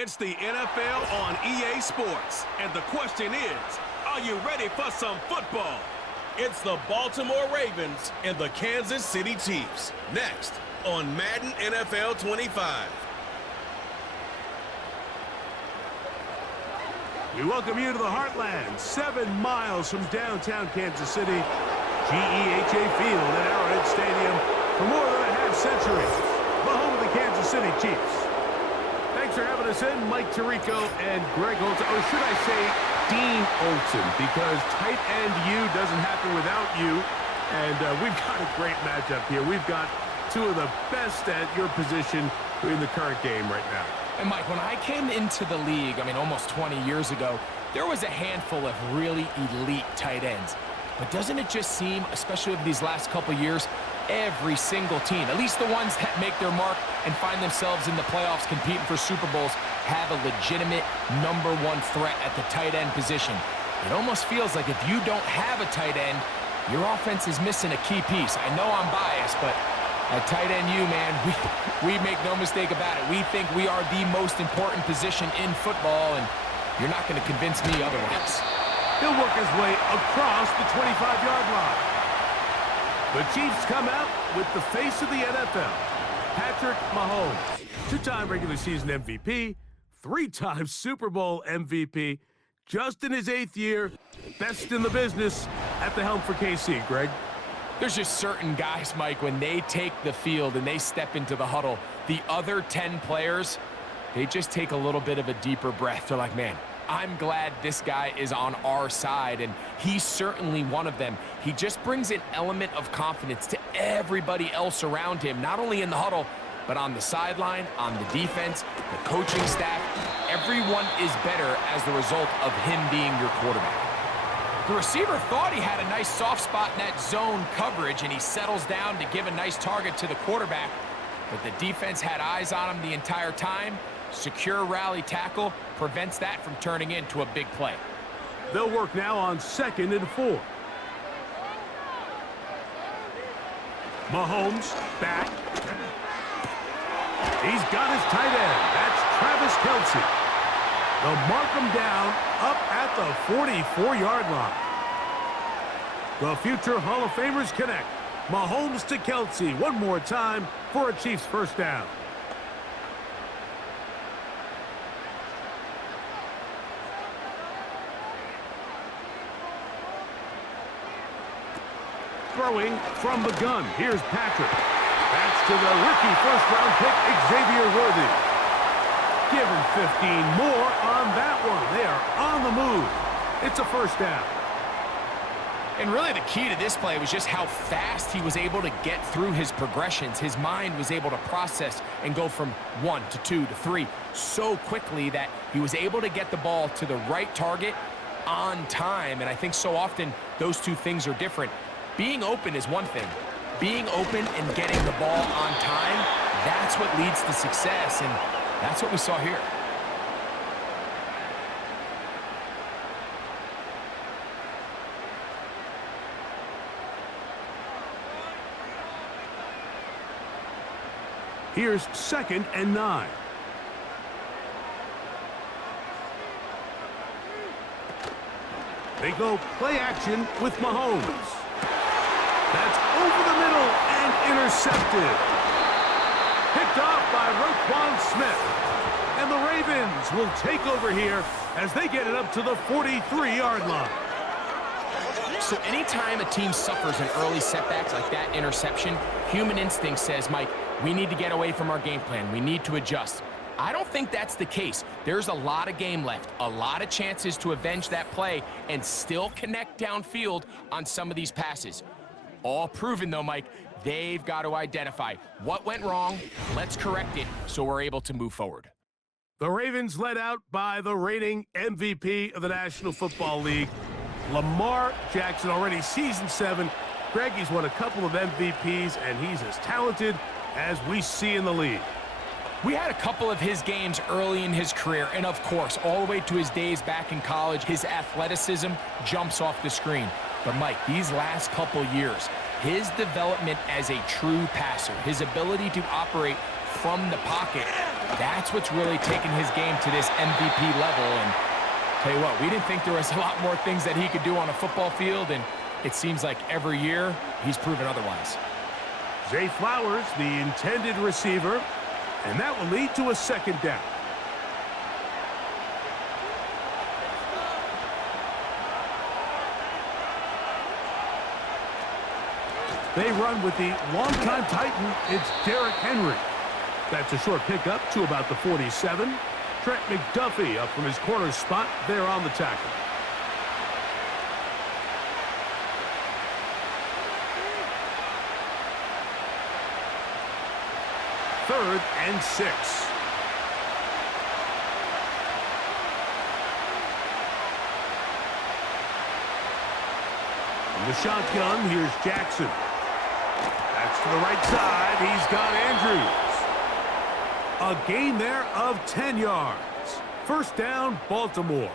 It's the NFL on EA Sports, and the question is, are you ready for some football? It's the Baltimore Ravens and the Kansas City Chiefs. Next on Madden NFL 25. We welcome you to the Heartland, 7 miles from downtown Kansas City. GEHA Field at Arrowhead Stadium for more than a half-century. The home of the Kansas City Chiefs. Thanks for having us in, Mike Tirico and Greg Olson. Or should I say Dean Olson, because tight end U doesn't happen without you. And we've got a great matchup here. We've got two of the best at your position in the current game right now. And Mike, when I came into the league, almost 20 years ago, there was a handful of really elite tight ends. But doesn't it just seem, especially over these last couple years, every single team, at least the ones that make their mark and find themselves in the playoffs competing for Super Bowls, have a legitimate #1 threat at the tight end position. It almost feels like if you don't have a tight end, your offense is missing a key piece. I know I'm biased, but at tight end U, man, we make no mistake about it. We think we are the most important position in football, and you're not going to convince me otherwise. He'll work his way across the 25-yard line. The Chiefs come out with the face of the NFL, Patrick Mahomes. 2-time regular season MVP, 3-time Super Bowl MVP, just in his 8th year, best in the business at the helm for KC, Greg. There's just certain guys, Mike, when they take the field and they step into the huddle, the other 10 players, they just take a little bit of a deeper breath. They're like, man, I'm glad this guy is on our side, and he's certainly one of them. He just brings an element of confidence to everybody else around him, not only in the huddle, but on the sideline, on the defense, the coaching staff. Everyone is better as the result of him being your quarterback. The receiver thought he had a nice soft spot in that zone coverage, and he settles down to give a nice target to the quarterback, but the defense had eyes on him the entire time. Secure rally tackle prevents that from turning into a big play. They'll work now on 2nd and 4. Mahomes back. He's got his tight end. That's Travis Kelce. They'll mark him down up at the 44-yard line. The future Hall of Famers connect. Mahomes to Kelce one more time for a Chiefs first down. Throwing from the gun. Here's Patrick. That's to the rookie first-round pick, Xavier Worthy. Give him 15 more on that one. They are on the move. It's a first down. And really the key to this play was just how fast he was able to get through his progressions. His mind was able to process and go from 1 to 2 to 3 so quickly that he was able to get the ball to the right target on time. And I think so often those two things are different. Being open is one thing. Being open and getting the ball on time, that's what leads to success, and that's what we saw here. Here's 2nd and 9. They go play action with Mahomes. That's over the middle and intercepted. Picked off by Roquan Smith. And the Ravens will take over here as they get it up to the 43-yard line. So anytime a team suffers an early setback like that interception, human instinct says, Mike, we need to get away from our game plan. We need to adjust. I don't think that's the case. There's a lot of game left, a lot of chances to avenge that play and still connect downfield on some of these passes. All proven, though, Mike, they've got to identify what went wrong, let's correct it so we're able to move forward. The Ravens led out by the reigning MVP of the National Football League, Lamar Jackson, already season 7. Greg, he's won a couple of MVPs, and he's as talented as we see in the league. We had a couple of his games early in his career, and of course, all the way to his days back in college, his athleticism jumps off the screen. But Mike, these last couple years, his development as a true passer, his ability to operate from the pocket, That's what's really taken his game to this MVP level. And tell you what, we didn't think there was a lot more things that he could do on a football field, and it seems like every year he's proven otherwise. Zay Flowers, the intended receiver, and that will lead to a second down. They run with the longtime Titan. It's Derrick Henry. That's a short pickup to about the 47. Trent McDuffie up from his corner spot there on the tackle. Third and 6. From the shotgun, here's Jackson. That's to the right side. He's got Andrews. A gain there of 10 yards. First down, Baltimore.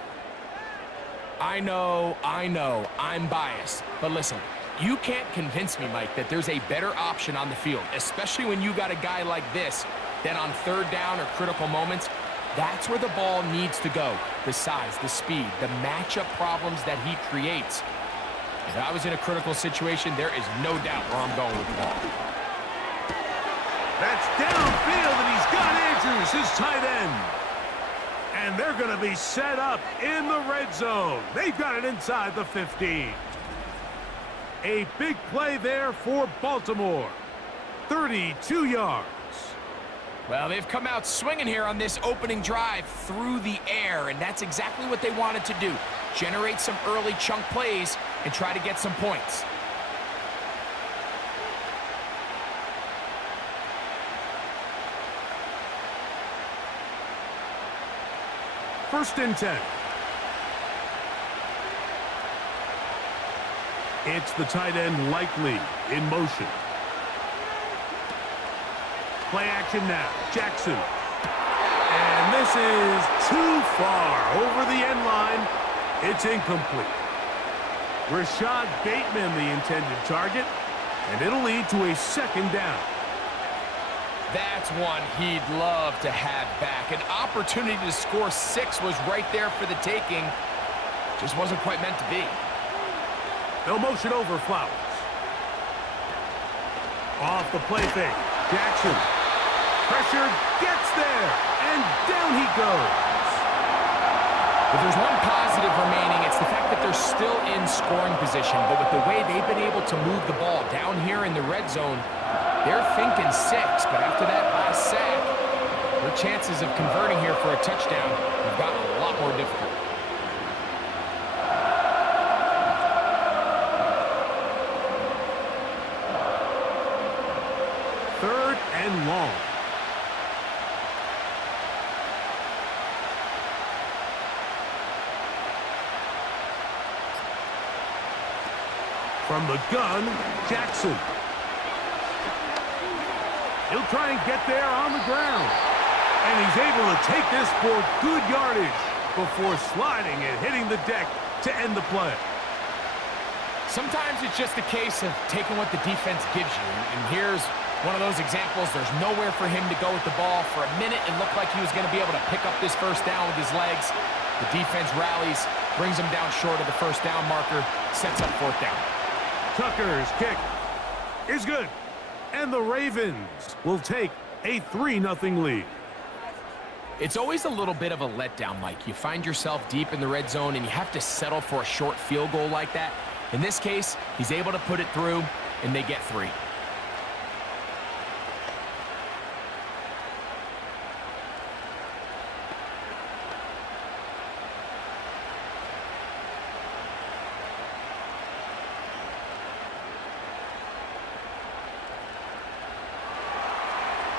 I know, I'm biased. But listen, you can't convince me, Mike, that there's a better option on the field, especially when you got a guy like this, that on third down or critical moments, that's where the ball needs to go. The size, the speed, the matchup problems that he creates. If I was in a critical situation, there is no doubt where I'm going with the ball. That's downfield, and he's got Andrews, his tight end. And they're going to be set up in the red zone. They've got it inside the 15. A big play there for Baltimore. 32 yards. Well, they've come out swinging here on this opening drive through the air, and that's exactly what they wanted to do. Generate some early chunk plays and try to get some points. First and 10. It's the tight end Likely in motion. Play action now. Jackson. And this is too far over the end line. It's incomplete. Rashad Bateman, the intended target, and it'll lead to a second down. That's one he'd love to have back. An opportunity to score 6 was right there for the taking. Just wasn't quite meant to be. They'll motion over Flowers. Off the play fake. Jackson. Pressure gets there, and down he goes. If there's one positive remaining, it's the fact that they're still in scoring position. But with the way they've been able to move the ball down here in the red zone, they're thinking 6. But after that last sack, their chances of converting here for a touchdown have gotten a lot more difficult. Third and long. From the gun, Jackson. He'll try and get there on the ground. And he's able to take this for good yardage before sliding and hitting the deck to end the play. Sometimes it's just a case of taking what the defense gives you. And here's one of those examples. There's nowhere for him to go with the ball. For a minute, it looked like he was going to be able to pick up this first down with his legs. The defense rallies, brings him down short of the first down marker, sets up fourth down. Tucker's kick is good. And the Ravens will take a 3-0 lead. It's always a little bit of a letdown, Mike. You find yourself deep in the red zone and you have to settle for a short field goal like that. In this case, he's able to put it through, and they get 3.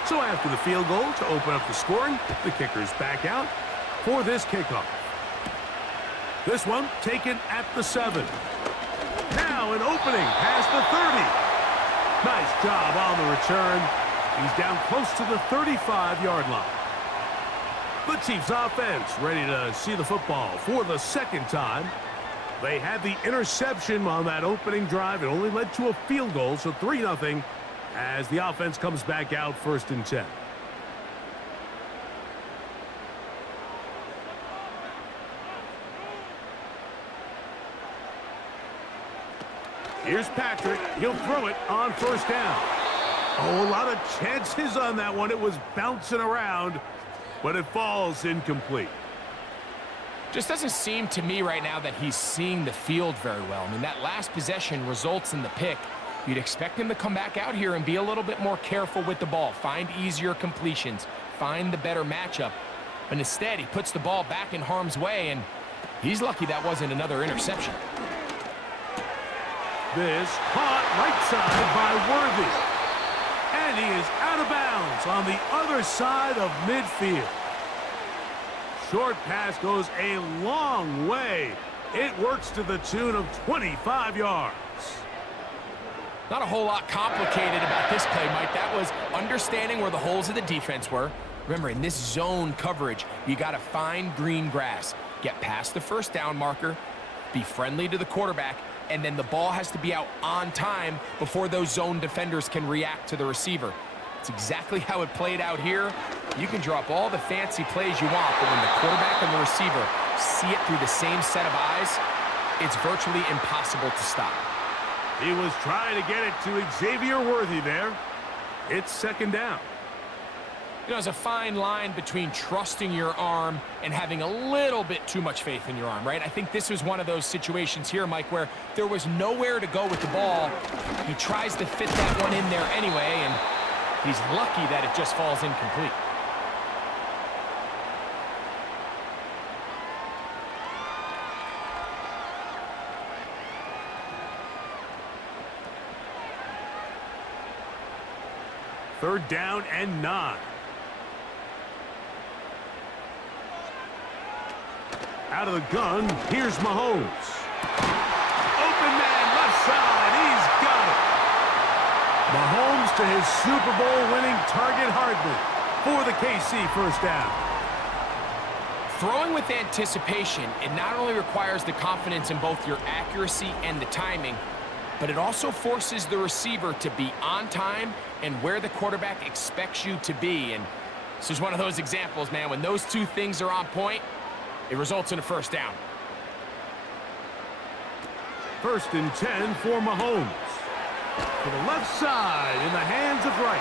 So after the field goal to open up the scoring, the kicker's back out for this kickoff. This one taken at the 7. Now an opening past the 30. Nice job on the return. He's down close to the 35-yard line. The Chiefs offense ready to see the football for the second time. They had the interception on that opening drive. It only led to a field goal, so 3-0 as the offense comes back out first and 10. Here's Patrick. He'll throw it on first down. Oh, a lot of chances on that one. It was bouncing around, but it falls incomplete. Just doesn't seem to me right now that he's seeing the field very well. I mean, that last possession results in the pick. You'd expect him to come back out here and be a little bit more careful with the ball, find easier completions, find the better matchup. But instead, he puts the ball back in harm's way, and he's lucky that wasn't another interception. This caught right side by Worthy. And he is out of bounds on the other side of midfield. Short pass goes a long way. It works to the tune of 25 yards. Not a whole lot complicated about this play, Mike. That was understanding where the holes of the defense were. Remember, in this zone coverage, you got to find green grass, get past the first down marker, be friendly to the quarterback, and then the ball has to be out on time before those zone defenders can react to the receiver. It's exactly how it played out here. You can drop all the fancy plays you want, but when the quarterback and the receiver see it through the same set of eyes, it's virtually impossible to stop. He was trying to get it to Xavier Worthy there. It's second down. You know, there's a fine line between trusting your arm and having a little bit too much faith in your arm, right? I think this was one of those situations here, Mike, where there was nowhere to go with the ball. He tries to fit that one in there anyway, and he's lucky that it just falls incomplete. Third down and 9. Out of the gun, here's Mahomes. Open man, left side, he's got it. Mahomes to his Super Bowl winning target Hardman for the KC first down. Throwing with anticipation, it not only requires the confidence in both your accuracy and the timing, but it also forces the receiver to be on time and where the quarterback expects you to be. And this is one of those examples, man. When those two things are on point, it results in a first down. First and 10 for Mahomes. To the left side in the hands of Rice.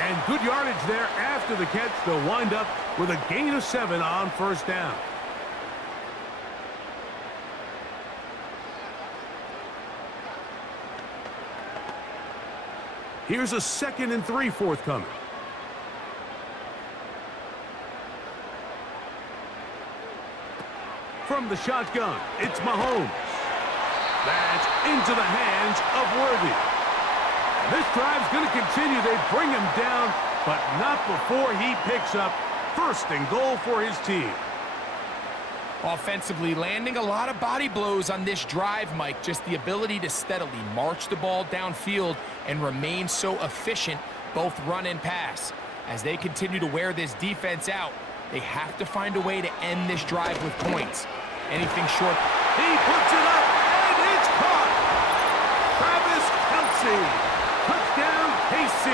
And good yardage there after the catch. They'll wind up with a gain of 7 on first down. Here's a 2nd and 3 forthcoming. From the shotgun, it's Mahomes. That's into the hands of Worthy. This drive's going to continue. They bring him down, but not before he picks up first and goal for his team. Offensively, landing a lot of body blows on this drive, Mike. Just the ability to steadily march the ball downfield and remain so efficient, both run and pass. As they continue to wear this defense out, they have to find a way to end this drive with points. Anything short. He puts it up, and it's caught. Travis Kelce. Touchdown, KC.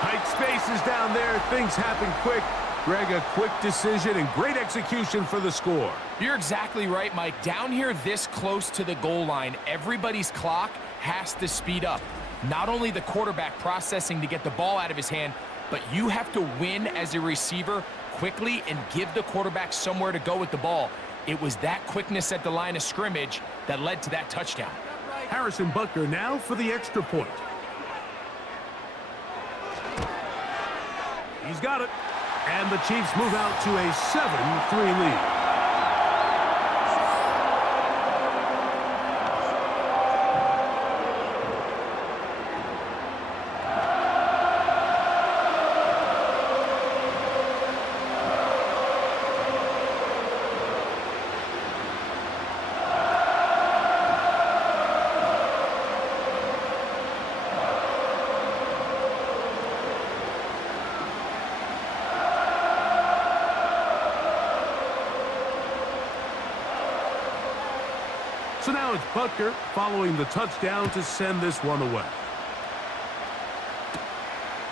Tight spaces down there. Things happen quick. Greg, a quick decision and great execution for the score. You're exactly right, Mike. Down here this close to the goal line, everybody's clock has to speed up. Not only the quarterback processing to get the ball out of his hand, but you have to win as a receiver quickly and give the quarterback somewhere to go with the ball. It was that quickness at the line of scrimmage that led to that touchdown. Harrison Butker now for the extra point. He's got it. And the Chiefs move out to a 7-3 lead. So now it's Butker following the touchdown to send this one away.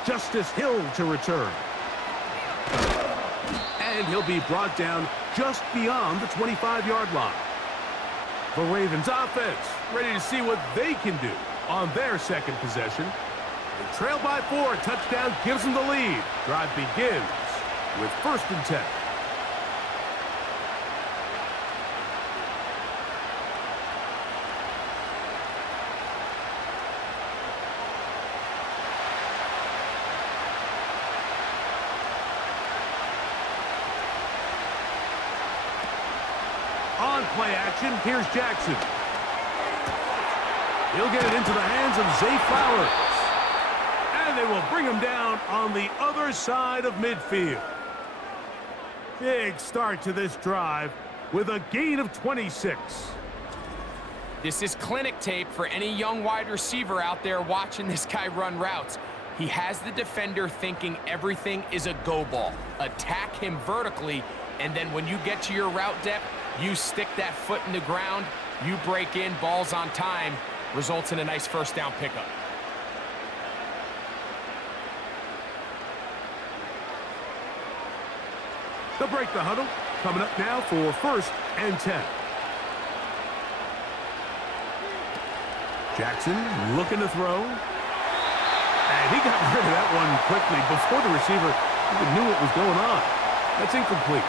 Justice Hill to return. And he'll be brought down just beyond the 25-yard line. The Ravens offense ready to see what they can do on their second possession. They trail by 4. Touchdown gives them the lead. Drive begins with 1st and 10. On play action, here's Jackson. He'll get it into the hands of Zay Flowers. And they will bring him down on the other side of midfield. Big start to this drive with a gain of 26. This is clinic tape for any young wide receiver out there watching this guy run routes. He has the defender thinking everything is a go ball. Attack him vertically, and then when you get to your route depth, you stick that foot in the ground, you break in, balls on time, results in a nice 1st down pickup. They'll break the huddle. Coming up now for 1st and 10. Jackson looking to throw. And he got rid of that one quickly before the receiver even knew what was going on. That's incomplete.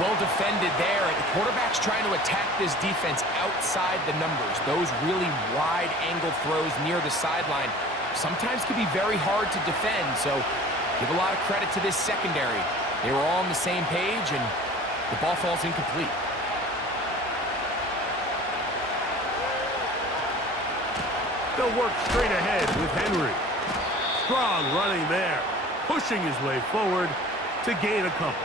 Well defended there. The quarterback's trying to attack this defense outside the numbers. Those really wide angle throws near the sideline sometimes can be very hard to defend, so give a lot of credit to this secondary. They were all on the same page, and the ball falls incomplete. They'll work straight ahead with Henry. Strong running there, pushing his way forward to gain a couple.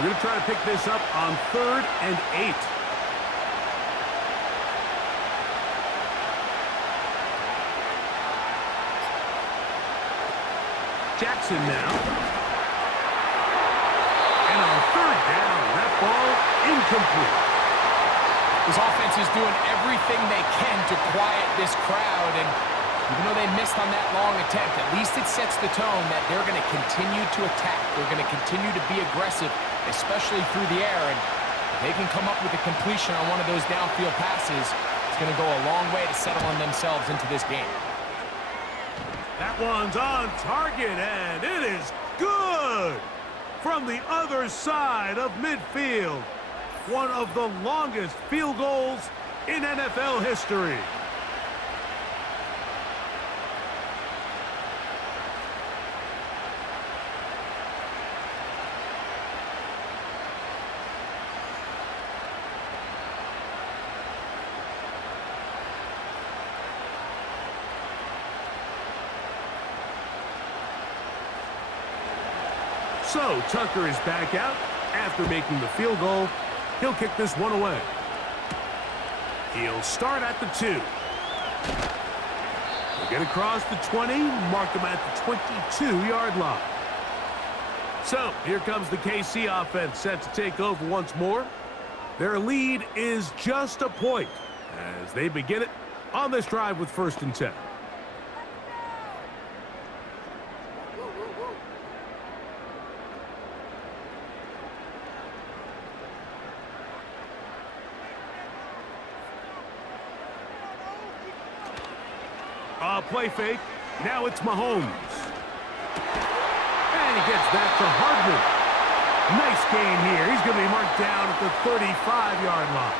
We're going to try to pick this up on 3rd and 8. Jackson now. And on 3rd down, that ball incomplete. This offense is doing everything they can to quiet this crowd, and even though they missed on that long attempt, at least it sets the tone that they're going to continue to attack. They're going to continue to be aggressive, especially through the air, and if they can come up with a completion on one of those downfield passes, it's going to go a long way to settling themselves into this game. That one's on target, and it is good from the other side of midfield. One of the longest field goals in NFL history. So Tucker is back out after making the field goal. He'll kick this one away. He'll start at the 2. He'll get across the 20, mark him at the 22-yard line. So here comes the KC offense set to take over once more. Their lead is just a point as they begin it on this drive with 1st and 10. Play fake. Now it's Mahomes. And he gets that to Hardman. Nice gain here. He's going to be marked down at the 35-yard line.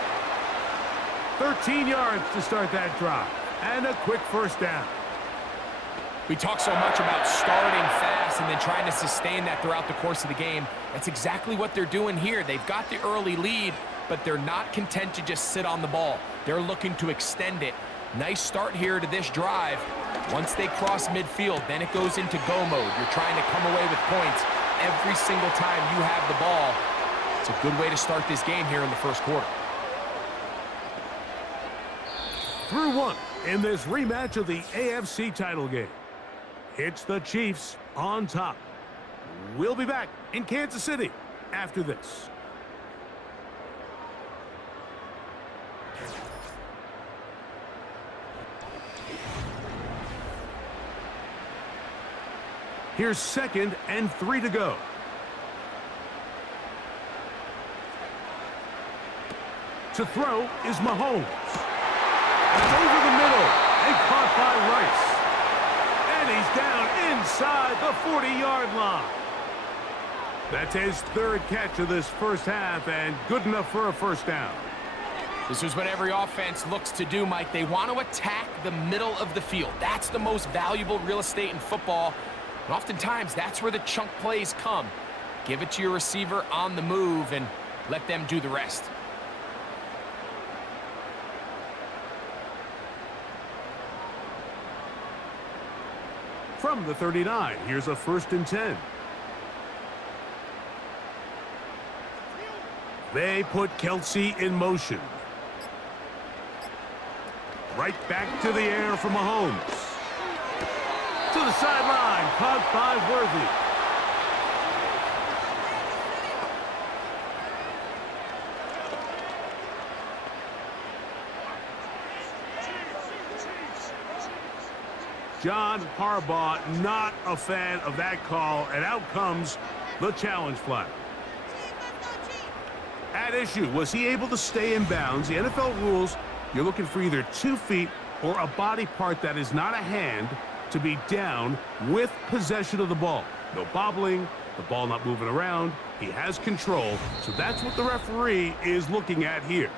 13 yards to start that drive. And a quick 1st down. We talk so much about starting fast and then trying to sustain that throughout the course of the game. That's exactly what they're doing here. They've got the early lead, but they're not content to just sit on the ball. They're looking to extend it. Nice start here to this drive. Once they cross midfield, then it goes into go mode. You're trying to come away with points every single time you have the ball. It's a good way to start this game here in the 1st quarter. Through 1 in this rematch of the AFC title game. It's the Chiefs on top. We'll be back in Kansas City after this. Here's 2nd and 3 to go. To throw is Mahomes. It's over the middle and caught by Rice. And he's down inside the 40-yard line. That's his 3rd catch of this first half and good enough for a first down. This is what every offense looks to do, Mike. They want to attack the middle of the field. That's the most valuable real estate in football. And oftentimes, that's where the chunk plays come. Give it to your receiver on the move and let them do the rest. From the 39, here's a 1st and 10. They put Kelsey in motion. Right back to the air for Mahomes. To the sideline, caught by Worthy. John Harbaugh, not a fan of that call, and out comes the challenge flag. At issue, was he able to stay in bounds? The NFL rules, you're looking for either 2 feet or a body part that is not a hand to be down with possession of the ball. No bobbling, the ball not moving around. He has control, so that's what the referee is looking at here.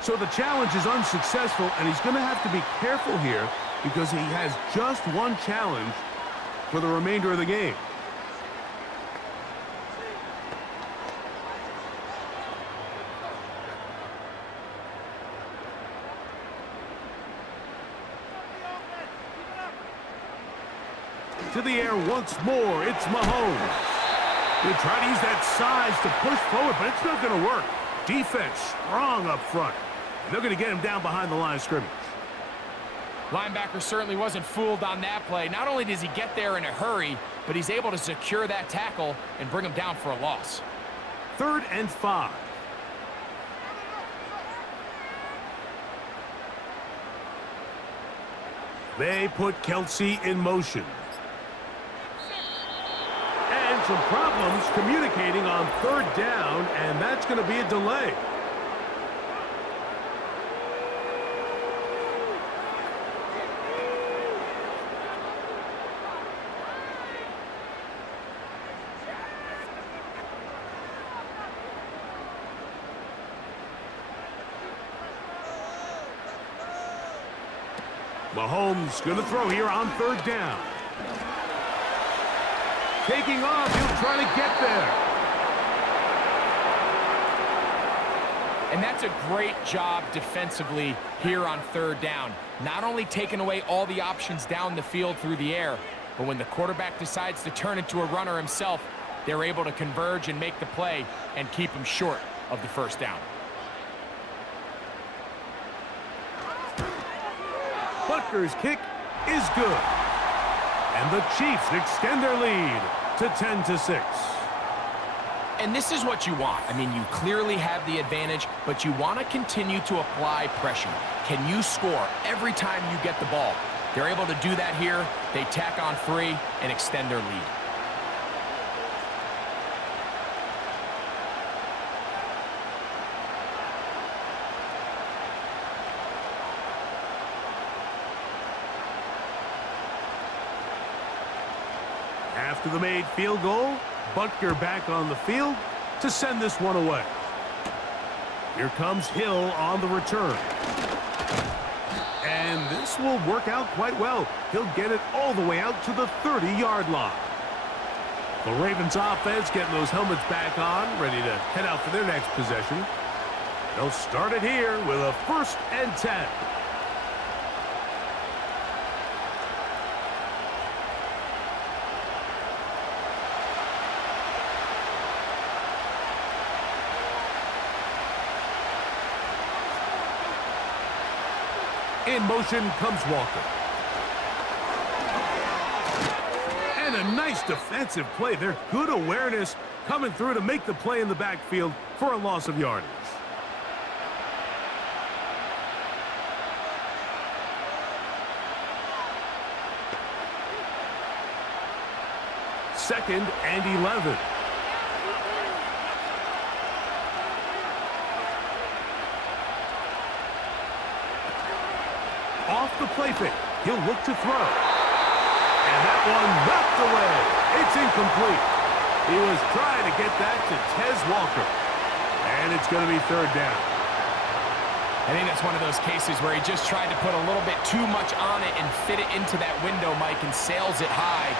So the challenge is unsuccessful, and he's going to have to be careful here because he has just one challenge for the remainder of the game. To the air once more, it's Mahomes. They try to use that size to push forward, but it's not going to work. Defense strong up front. They're going to get him down behind the line of scrimmage. Linebacker certainly wasn't fooled on that play. Not only does he get there in a hurry, but he's able to secure that tackle and bring him down for a loss. 3rd and 5. They put Kelsey in motion. And some problems communicating on 3rd down, and that's going to be a delay. Mahomes going to throw here on 3rd down. Taking off, he'll try to get there. And that's a great job defensively here on 3rd down. Not only taking away all the options down the field through the air, but when the quarterback decides to turn into a runner himself, they're able to converge and make the play and keep him short of the 1st down. Butker's kick is good. And the Chiefs extend their lead to 10-6. And this is what you want. I mean, you clearly have the advantage, but you want to continue to apply pressure. Can you score every time you get the ball? They're able to do that here. They tack on 3 and extend their lead. After the made field goal, Butker back on the field to send this one away. Here comes Hill on the return. And this will work out quite well. He'll get it all the way out to the 30-yard line. The Ravens offense getting those helmets back on, ready to head out for their next possession. They'll start it here with a 1st and 10. In motion comes Walker. And a nice defensive play. Their good awareness coming through to make the play in the backfield for a loss of yardage. 2nd and 11. Off the play fake. He'll look to throw. And that one knocked away. It's incomplete. He was trying to get that to Tez Walker. And it's going to be 3rd down. I think that's one of those cases where he just tried to put a little bit too much on it and fit it into that window, Mike, and sails it high.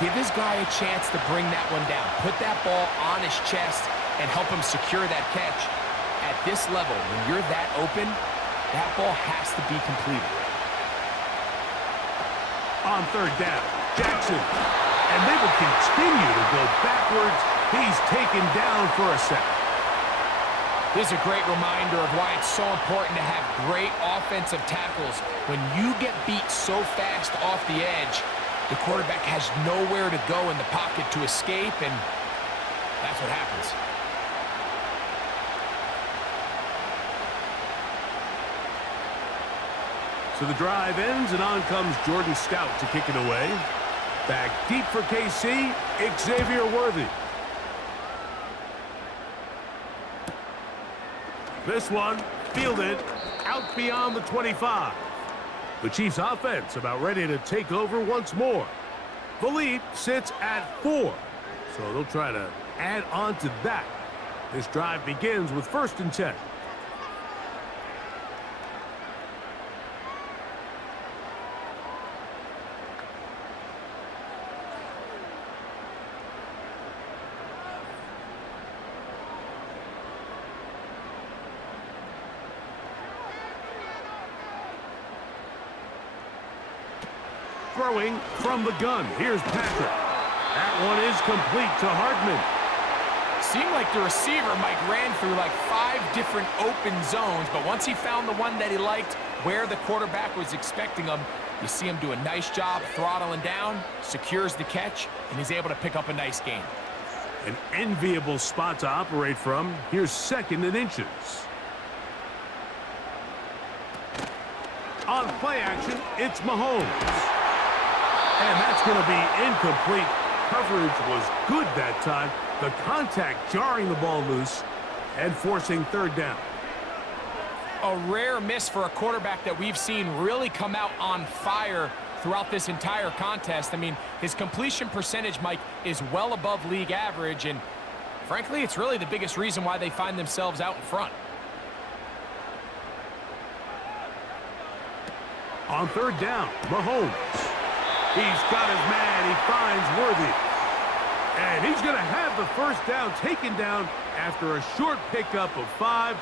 Give his guy a chance to bring that one down. Put that ball on his chest and help him secure that catch. At this level, when you're that open, that ball has to be completed. On 3rd down, Jackson. And they will continue to go backwards. He's taken down for a second. This is a great reminder of why it's so important to have great offensive tackles. When you get beat so fast off the edge, the quarterback has nowhere to go in the pocket to escape, and that's what happens. So the drive ends, and on comes Jordan Stout to kick it away. Back deep for KC, Xavier Worthy. This one fielded out beyond the 25. The Chiefs offense about ready to take over once more. The lead sits at 4, so they'll try to add on to that. This drive begins with 1st and 10. Throwing from the gun. Here's Patrick. That one is complete to Hardman. Seemed like the receiver, Mike, ran through like 5 different open zones, but once he found the one that he liked, where the quarterback was expecting him, you see him do a nice job throttling down, secures the catch, and he's able to pick up a nice gain. An enviable spot to operate from. Here's 2nd and inches. On play action, it's Mahomes. And that's going to be incomplete. Coverage was good that time. The contact jarring the ball loose and forcing 3rd down. A rare miss for a quarterback that we've seen really come out on fire throughout this entire contest. I mean, his completion percentage, Mike, is well above league average, and frankly, it's really the biggest reason why they find themselves out in front. On 3rd down, Mahomes. He's got his man. He finds Worthy. And he's going to have the 1st down taken down after a short pickup of 5,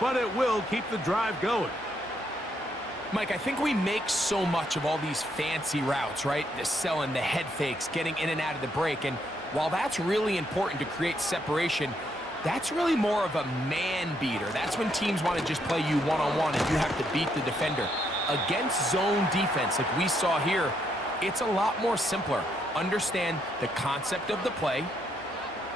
but it will keep the drive going. Mike, I think we make so much of all these fancy routes, right? The selling, the head fakes, getting in and out of the break. And while that's really important to create separation, that's really more of a man beater. That's when teams want to just play you one-on-one and you have to beat the defender. Against zone defense like we saw here, it's a lot more simpler. Understand the concept of the play,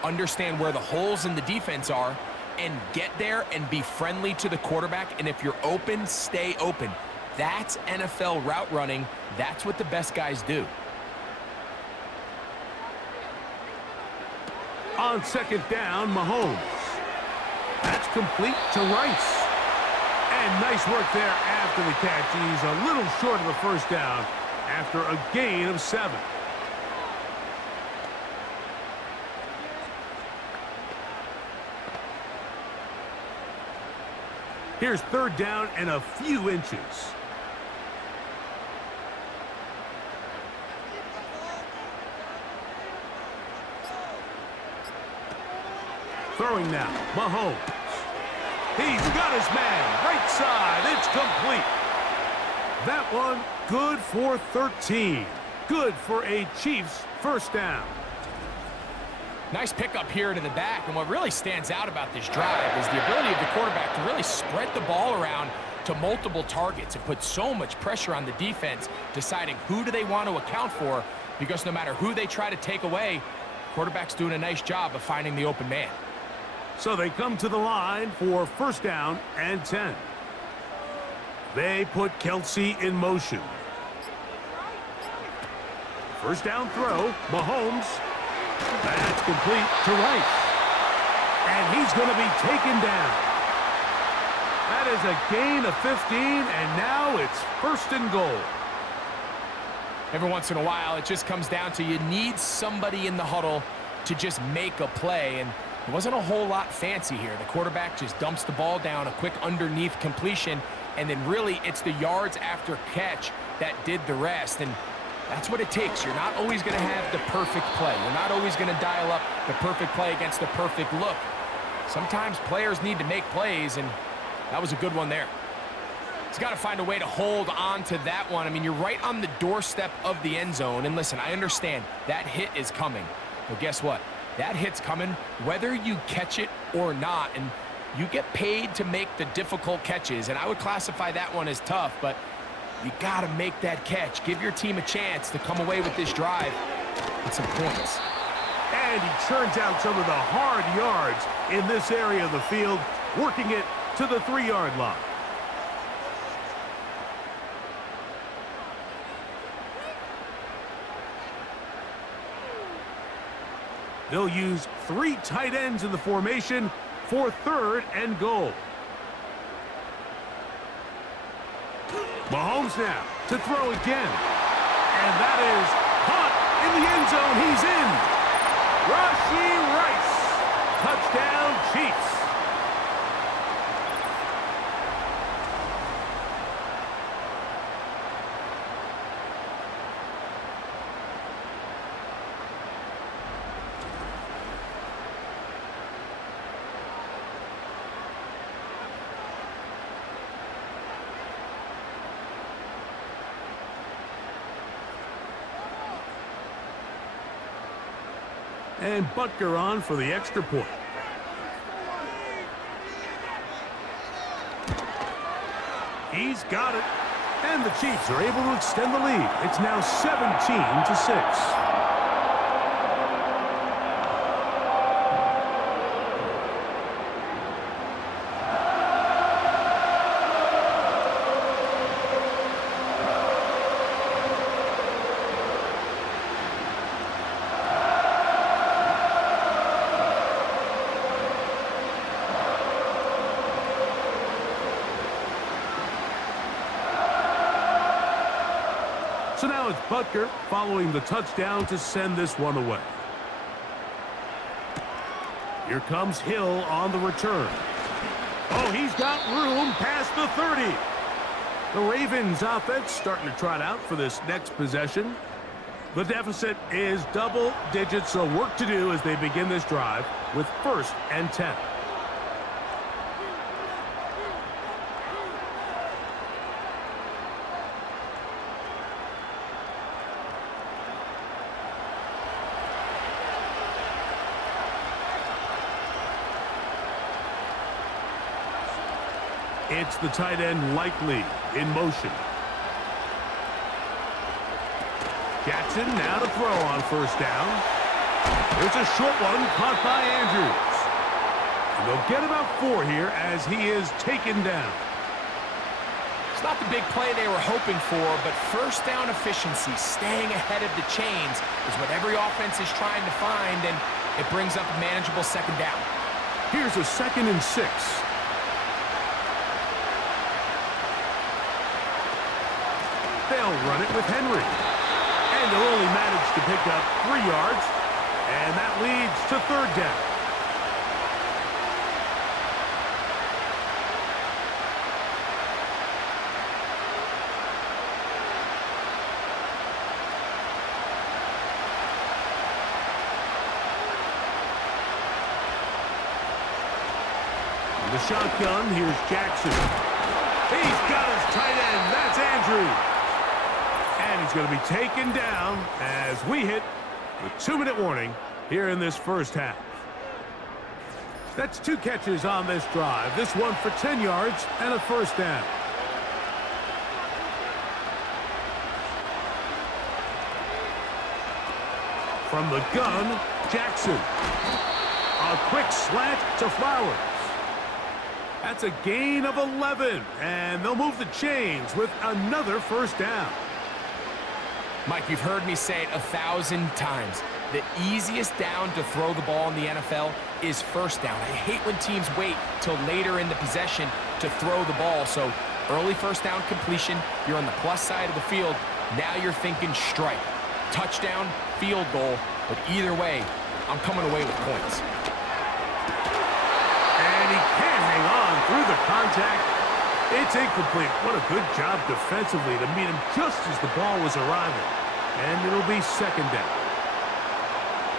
understand where the holes in the defense are, and get there and be friendly to the quarterback. And if you're open, stay open. That's NFL route running. That's what the best guys do. On 2nd down, Mahomes. That's complete to Rice. And nice work there after the catch. He's a little short of the 1st down after a gain of 7. Here's 3rd down and a few inches. Throwing now, Mahomes. He's got his man, right side, it's complete. That one, good for 13. Good for a Chiefs 1st down. Nice pickup here to the back, and what really stands out about this drive is the ability of the quarterback to really spread the ball around to multiple targets. It puts so much pressure on the defense, deciding who do they want to account for, because no matter who they try to take away, quarterback's doing a nice job of finding the open man. So they come to the line for 1st down and 10. They put Kelsey in motion. 1st down throw, Mahomes. That's complete to Rice. And he's going to be taken down. That is a gain of 15, and now it's 1st and goal. Every once in a while, it just comes down to you need somebody in the huddle to just make a play, and it wasn't a whole lot fancy here. The quarterback just dumps the ball down, a quick underneath completion, and then really it's the yards after catch that did the rest, and that's what it takes. You're not always going to have the perfect play. You're not always going to dial up the perfect play against the perfect look. Sometimes players need to make plays, and that was a good one there. He's got to find a way to hold on to that one. I mean, you're right on the doorstep of the end zone. And listen, I understand that hit is coming. But guess what? That hit's coming whether you catch it or not. And you get paid to make the difficult catches. And I would classify that one as tough, but you got to make that catch. Give your team a chance to come away with this drive with some points. And he churns out some of the hard yards in this area of the field, working it to the 3-yard line. They'll use 3 tight ends in the formation for 3rd and goal. Mahomes now to throw again. And that is caught in the end zone. He's in. Rashee Rice. Touchdown, Chiefs. And Butker on for the extra point. He's got it. And the Chiefs are able to extend the lead. It's now 17-6. So now it's Butker following the touchdown to send this one away. Here comes Hill on the return. Oh, he's got room past the 30. The Ravens offense starting to trot out for this next possession. The deficit is double digits, so work to do as they begin this drive with 1st and 10. It's the tight end Likely in motion. Jackson now to throw on 1st down. There's a short one caught by Andrews. And they'll get about 4 here as he is taken down. It's not the big play they were hoping for, but 1st down efficiency, staying ahead of the chains, is what every offense is trying to find, and it brings up a manageable 2nd down. Here's a 2nd and 6. They'll run it with Henry. And they'll only manage to pick up 3 yards. And that leads to 3rd down. In the shotgun, here's Jackson. He's got his tight end. That's Andrews. And he's going to be taken down as we hit the 2-minute warning here in this 1st half. That's 2 catches on this drive. This one for 10 yards and a 1st down. From the gun, Jackson. A quick slant to Flowers. That's a gain of 11, and they'll move the chains with another 1st down. Mike, you've heard me say it 1,000 times. The easiest down to throw the ball in the NFL is first down. I hate when teams wait till later in the possession to throw the ball. So early first down completion, you're on the plus side of the field. Now you're thinking strike. Touchdown, field goal, but either way, I'm coming away with points. And he can't hang on through the contact. It's incomplete. What a good job defensively to meet him just as the ball was arriving. And it'll be second down.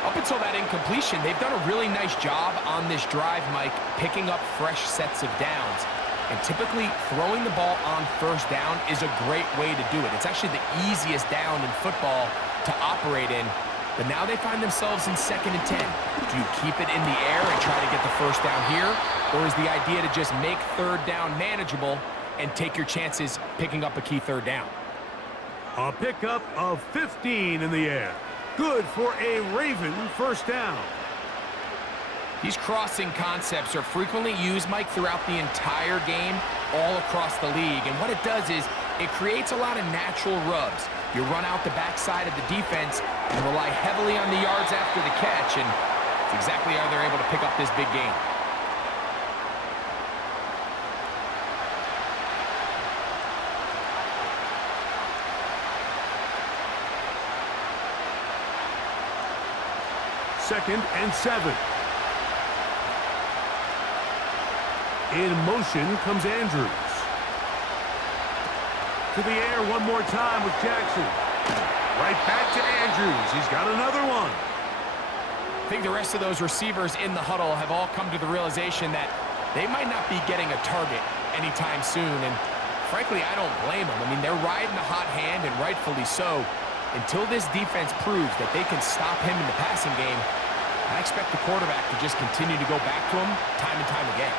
Up until that incompletion, they've done a really nice job on this drive, Mike, picking up fresh sets of downs. And typically, throwing the ball on first down is a great way to do it. It's actually the easiest down in football to operate in. But now they find themselves in 2nd and 10. Do you keep it in the air and try to get the first down here? Or is the idea to just make third down manageable and take your chances picking up a key third down? A pickup of 15 in the air. Good for a Raven first down. These crossing concepts are frequently used, Mike, throughout the entire game, all across the league. And what it does is it creates a lot of natural rubs. You run out the backside of the defense and rely heavily on the yards after the catch, and it's exactly how they're able to pick up this big game. Second and 7. In motion comes Andrews. To the air one more time with Jackson. Right back to Andrews. He's got another one. I think the rest of those receivers in the huddle have all come to the realization that they might not be getting a target anytime soon. And frankly, I don't blame them. I mean, they're riding a hot hand, and rightfully so. Until this defense proves that they can stop him in the passing game, I expect the quarterback to just continue to go back to him time and time again.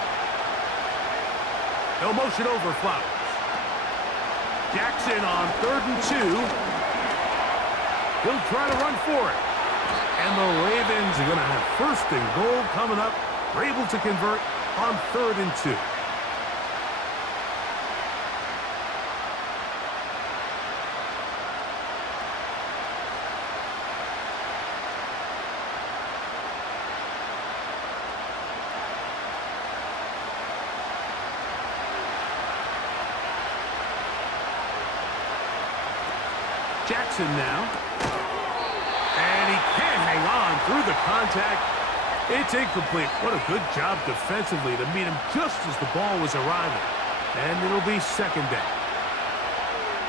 No motion over Flowers. Jackson on 3rd and 2. He'll try to run for it. And the Ravens are going to have 1st and goal coming up. They're able to convert on 3rd and 2. Jackson now. And he can't hang on through the contact. It's incomplete. What a good job defensively to meet him just as the ball was arriving. And it'll be second down.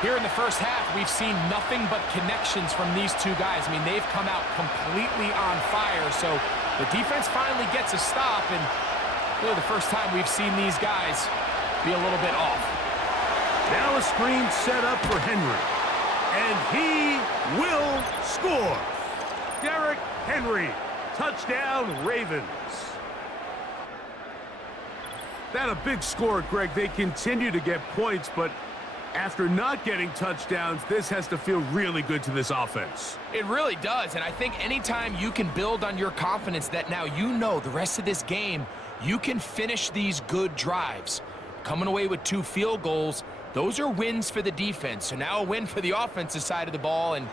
Here in the first half, we've seen nothing but connections from these two guys. I mean, they've come out completely on fire. So the defense finally gets a stop, and really the first time we've seen these guys be a little bit off. Now a screen set up for Henry. And he will score. Derrick Henry, touchdown Ravens. That a big score, Greg. They continue to get points, but after not getting touchdowns, this has to feel really good to this offense. It really does, and I think anytime you can build on your confidence that now you know the rest of this game, you can finish these good drives. Coming away with 2 field goals, those are wins for the defense. So now a win for the offensive side of the ball, and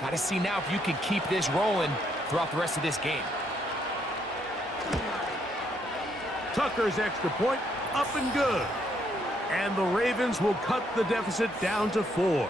got to see now if you can keep this rolling throughout the rest of this game. Tucker's extra point, up and good. And the Ravens will cut the deficit down to 4.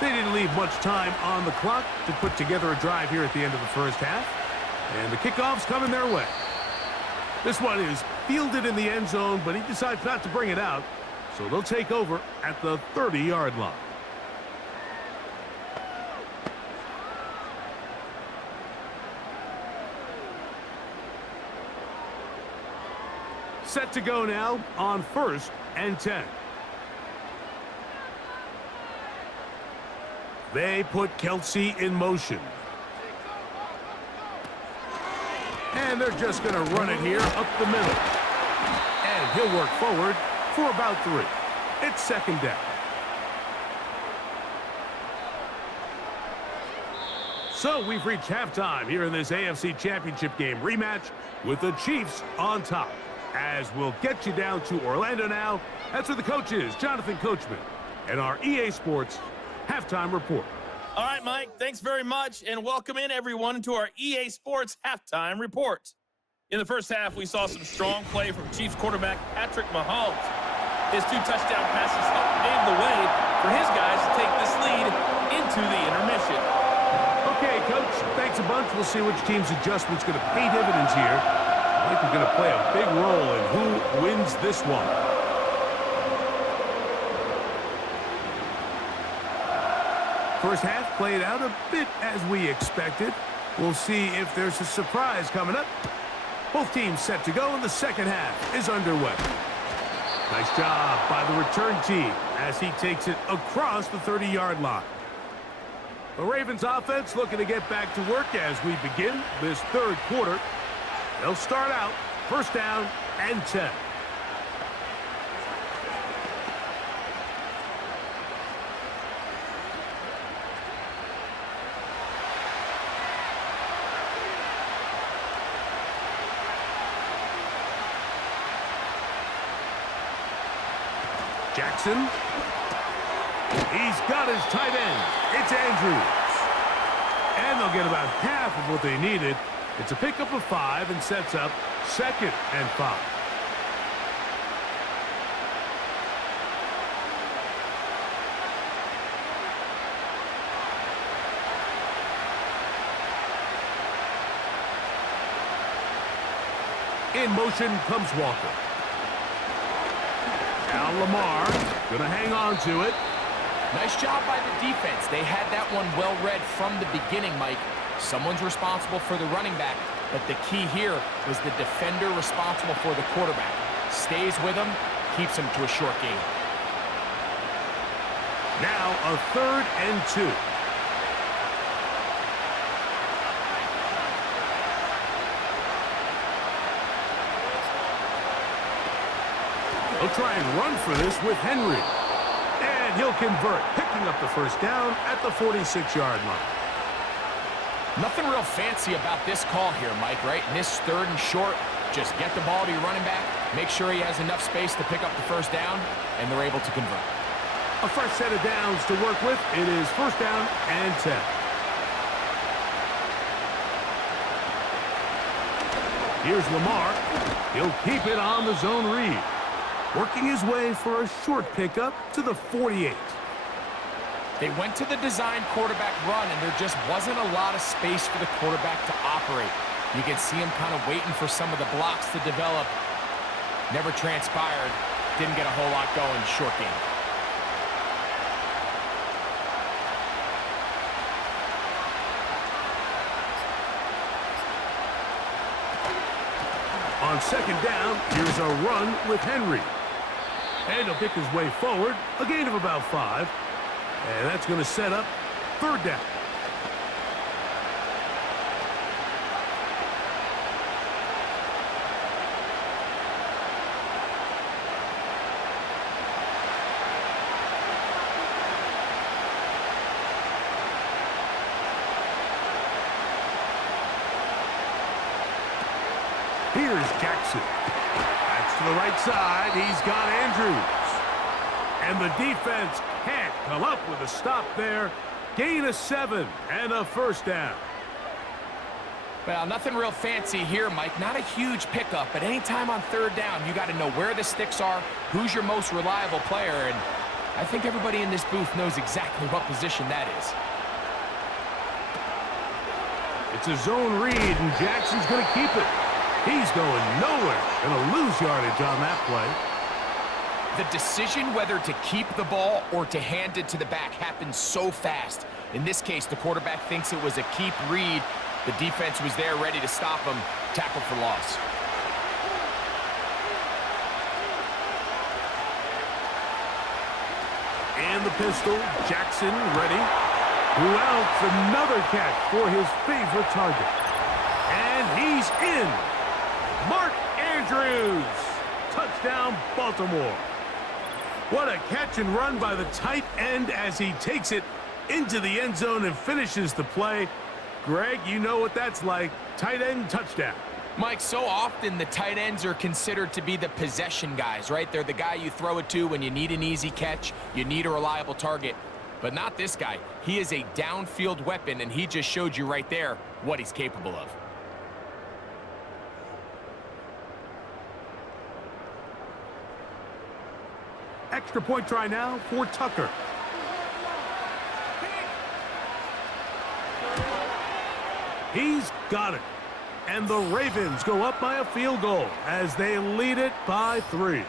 They didn't leave much time on the clock to put together a drive here at the end of the first half. And the kickoff's coming their way. This one is fielded in the end zone, but he decides not to bring it out. So they'll take over at the 30-yard line. Set to go now on 1st and 10. They put Kelsey in motion. And they're just going to run it here up the middle. And he'll work forward for about 3. It's second down. So we've reached halftime here in this AFC Championship game rematch with the Chiefs on top. As we'll get you down to Orlando now, that's where the coach is, Jonathan Coachman, and our EA Sports halftime report. All right, Mike, thanks very much, and welcome in everyone to our EA Sports halftime report. In the first half, we saw some strong play from Chiefs quarterback Patrick Mahomes. His 2 touchdown passes helped pave the way for his guys to take this lead into the intermission. Okay, Coach, thanks a bunch. We'll see which team's adjustment's going to pay dividends here. I think we're going to play a big role in who wins this one. First half played out a bit as we expected. We'll see if there's a surprise coming up. Both teams set to go, and the second half is underway. Nice job by the return team as he takes it across the 30-yard line. The Ravens offense looking to get back to work as we begin this third quarter. They'll start out first down and 10. Jackson. He's got his tight end. It's Andrews. And they'll get about half of what they needed. It's a pickup of 5 and sets up second and 5. In motion comes Walker. Now Lamar gonna hang on to it. Nice job by the defense. They had that one well read from the beginning, Mike. Someone's responsible for the running back, but the key here was the defender responsible for the quarterback. Stays with him, keeps him to a short gain. Now a 3rd and 2. He'll try and run for this with Henry. And he'll convert, picking up the first down at the 46-yard line. Nothing real fancy about this call here, Mike, right? In this 3rd and short, just get the ball to your running back, make sure he has enough space to pick up the first down, and they're able to convert. A fresh set of downs to work with. It is first down and 10. Here's Lamar. He'll keep it on the zone read. Working his way for a short pickup to the 48. They went to the design quarterback run, and there just wasn't a lot of space for the quarterback to operate. You can see him kind of waiting for some of the blocks to develop. Never transpired. Didn't get a whole lot going. Short game. On second down, here's a run with Henry. And he'll pick his way forward, a gain of about 5. And that's going to set up 3rd down. Here's Jackson. That's to the right side. He's got Andrews. And the defense can't come up with a stop there. Gain of 7 and a first down. Well, nothing real fancy here, Mike. Not a huge pickup, but anytime on 3rd down, you got to know where the sticks are, who's your most reliable player, and I think everybody in this booth knows exactly what position that is. It's a zone read, and Jackson's going to keep it. He's going nowhere. Going to lose yardage on that play. The decision whether to keep the ball or to hand it to the back happens so fast. In this case, the quarterback thinks it was a keep read. The defense was there ready to stop him. Tackle for loss. And the pistol, Jackson ready. Who else? Another catch for his favorite target. And he's in. Andrews. Touchdown, Baltimore. What a catch and run by the tight end as he takes it into the end zone and finishes the play. Greg, you know what that's like. Tight end touchdown. Mike, so often the tight ends are considered to be the possession guys, right? They're the guy you throw it to when you need an easy catch, you need a reliable target. But not this guy. He is a downfield weapon, and he just showed you right there what he's capable of. Extra point try now for Tucker. He's got it. And the Ravens go up by a field goal as they lead it by 3.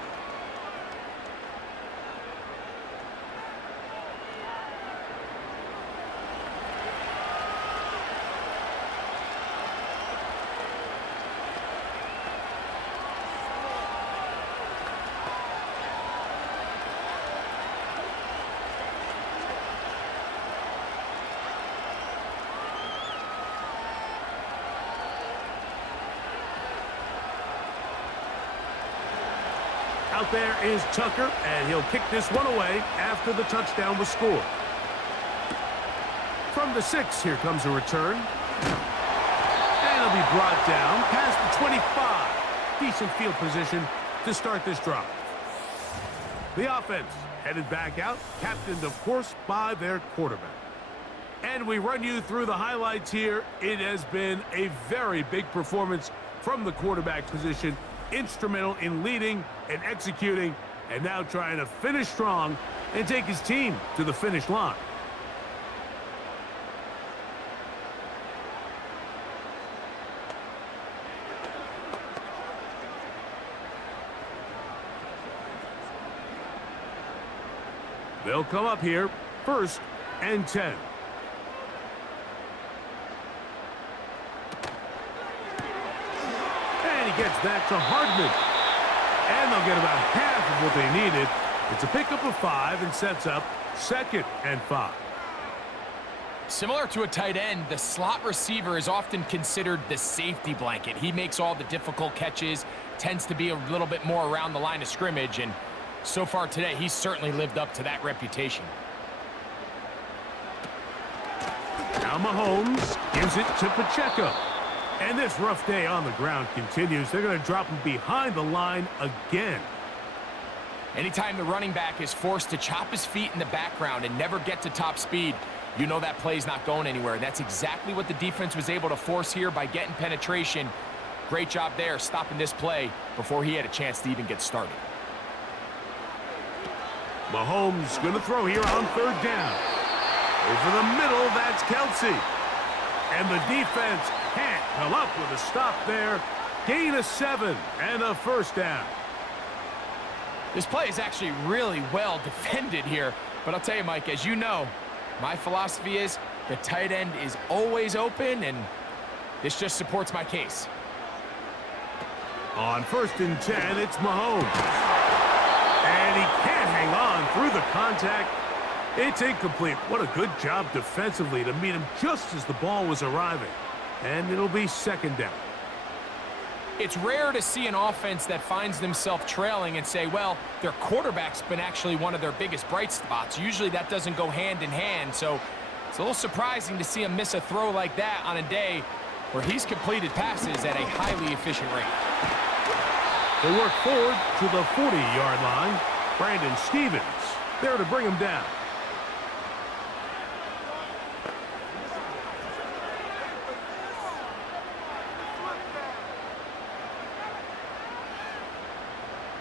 Out there is Tucker, and he'll kick this one away after the touchdown was scored. From the 6, here comes a return. And he'll be brought down past the 25. Decent field position to start this drive. The offense headed back out, captained, of course, by their quarterback. And we run you through the highlights here. It has been a very big performance from the quarterback position. Instrumental in leading and executing, and now trying to finish strong and take his team to the finish line. They'll come up here, 1st and 10. Gets that to Hardman. And they'll get about half of what they needed. It's a pickup of 5 and sets up 2nd and 5. Similar to a tight end, the slot receiver is often considered the safety blanket. He makes all the difficult catches, tends to be a little bit more around the line of scrimmage, and so far today, he's certainly lived up to that reputation. Now Mahomes gives it to Pacheco. And this rough day on the ground continues. They're going to drop him behind the line again. Anytime the running back is forced to chop his feet in the background and never get to top speed, you know that play's not going anywhere. That's exactly what the defense was able to force here by getting penetration. Great job there, stopping this play before he had a chance to even get started. Mahomes going to throw here on 3rd down. Over the middle, that's Kelsey. And the defense can't come up with a stop there. Gain of 7 and a 1st down. This play is actually really well defended here. But I'll tell you, Mike, as you know, my philosophy is the tight end is always open, and this just supports my case. On 1st and 10, it's Mahomes. And he can't hang on through the contact. It's incomplete. What a good job defensively to meet him just as the ball was arriving. And it'll be 2nd down. It's rare to see an offense that finds themselves trailing and say, well, their quarterback's been actually one of their biggest bright spots. Usually that doesn't go hand in hand, so it's a little surprising to see him miss a throw like that on a day where he's completed passes at a highly efficient rate. They work forward to the 40-yard line. Brandon Stevens there to bring him down.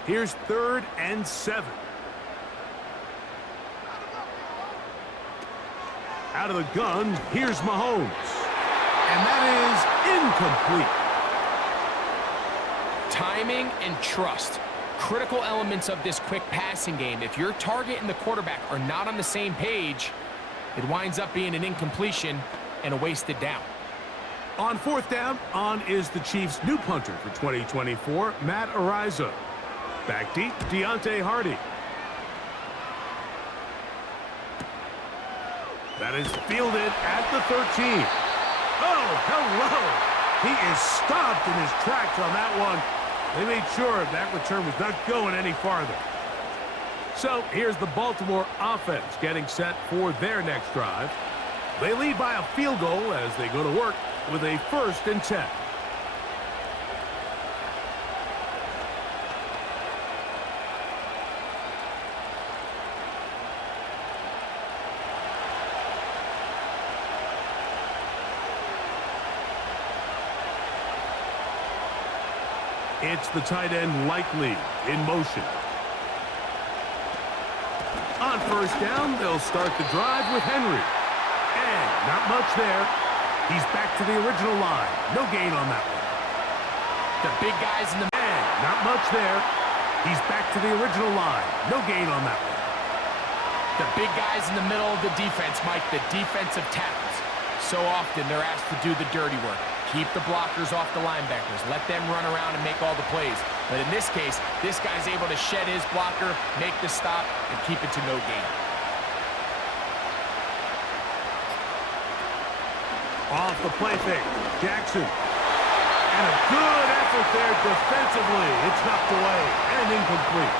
Here's 3rd and 7. Out of the gun, here's Mahomes. And that is incomplete. Timing and trust, critical elements of this quick passing game. If your target and the quarterback are not on the same page, it winds up being an incompletion and a wasted down. On 4th down, on is the Chiefs' new punter for 2024, Matt Araiza. Back deep, Deontay Hardy. That is fielded at the 13. Oh, hello! He is stopped in his tracks on that one. They made sure that return was not going any farther. So here's the Baltimore offense getting set for their next drive. They lead by a field goal as they go to work with a 1st and 10. It's the tight end Likely in motion. On 1st down, they'll start the drive with Henry. And not much there. He's back to the original line. No gain on that one. The big guys in the... And not much there. He's back to the original line. No gain on that one. The big guys in the middle of the defense, Mike, the defensive tackles. So often they're asked to do the dirty work. Keep the blockers off the linebackers. Let them run around and make all the plays. But in this case, this guy's able to shed his blocker, make the stop, and keep it to no gain. Off the play fake, Jackson. And a good effort there defensively. It's knocked away and incomplete.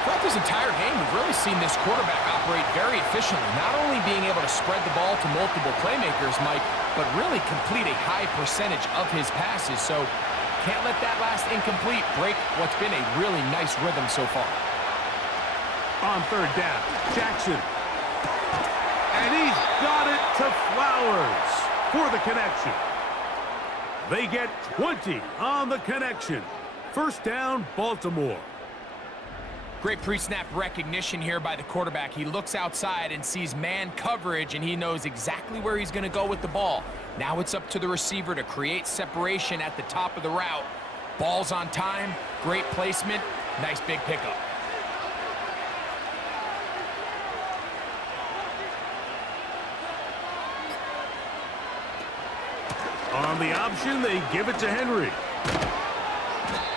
Throughout this entire game, we've really seen this quarterback operate very efficiently, not only being able to spread the ball to multiple playmakers, Mike, but really complete a high percentage of his passes. So can't let that last incomplete break what's been a really nice rhythm so far. On 3rd down, Jackson. And he's got it to Flowers for the connection. They get 20 on the connection. 1st down, Baltimore. Great pre-snap recognition here by the quarterback. He looks outside and sees man coverage, and he knows exactly where he's going to go with the ball. Now it's up to the receiver to create separation at the top of the route. Ball's on time, great placement, nice big pickup. On the option, they give it to Henry.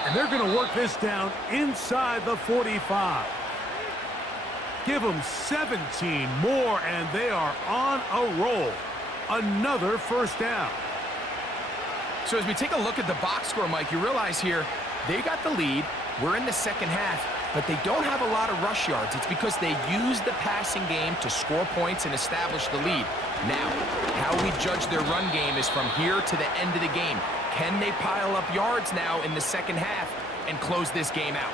And they're going to work this down inside the 45. Give them 17 more, and they are on a roll. Another 1st down. So as we take a look at the box score, Mike, you realize here they got the lead. We're in the 2nd half, but they don't have a lot of rush yards. It's because they use the passing game to score points and establish the lead. Now, how we judge their run game is from here to the end of the game. Can they pile up yards now in the 2nd half and close this game out?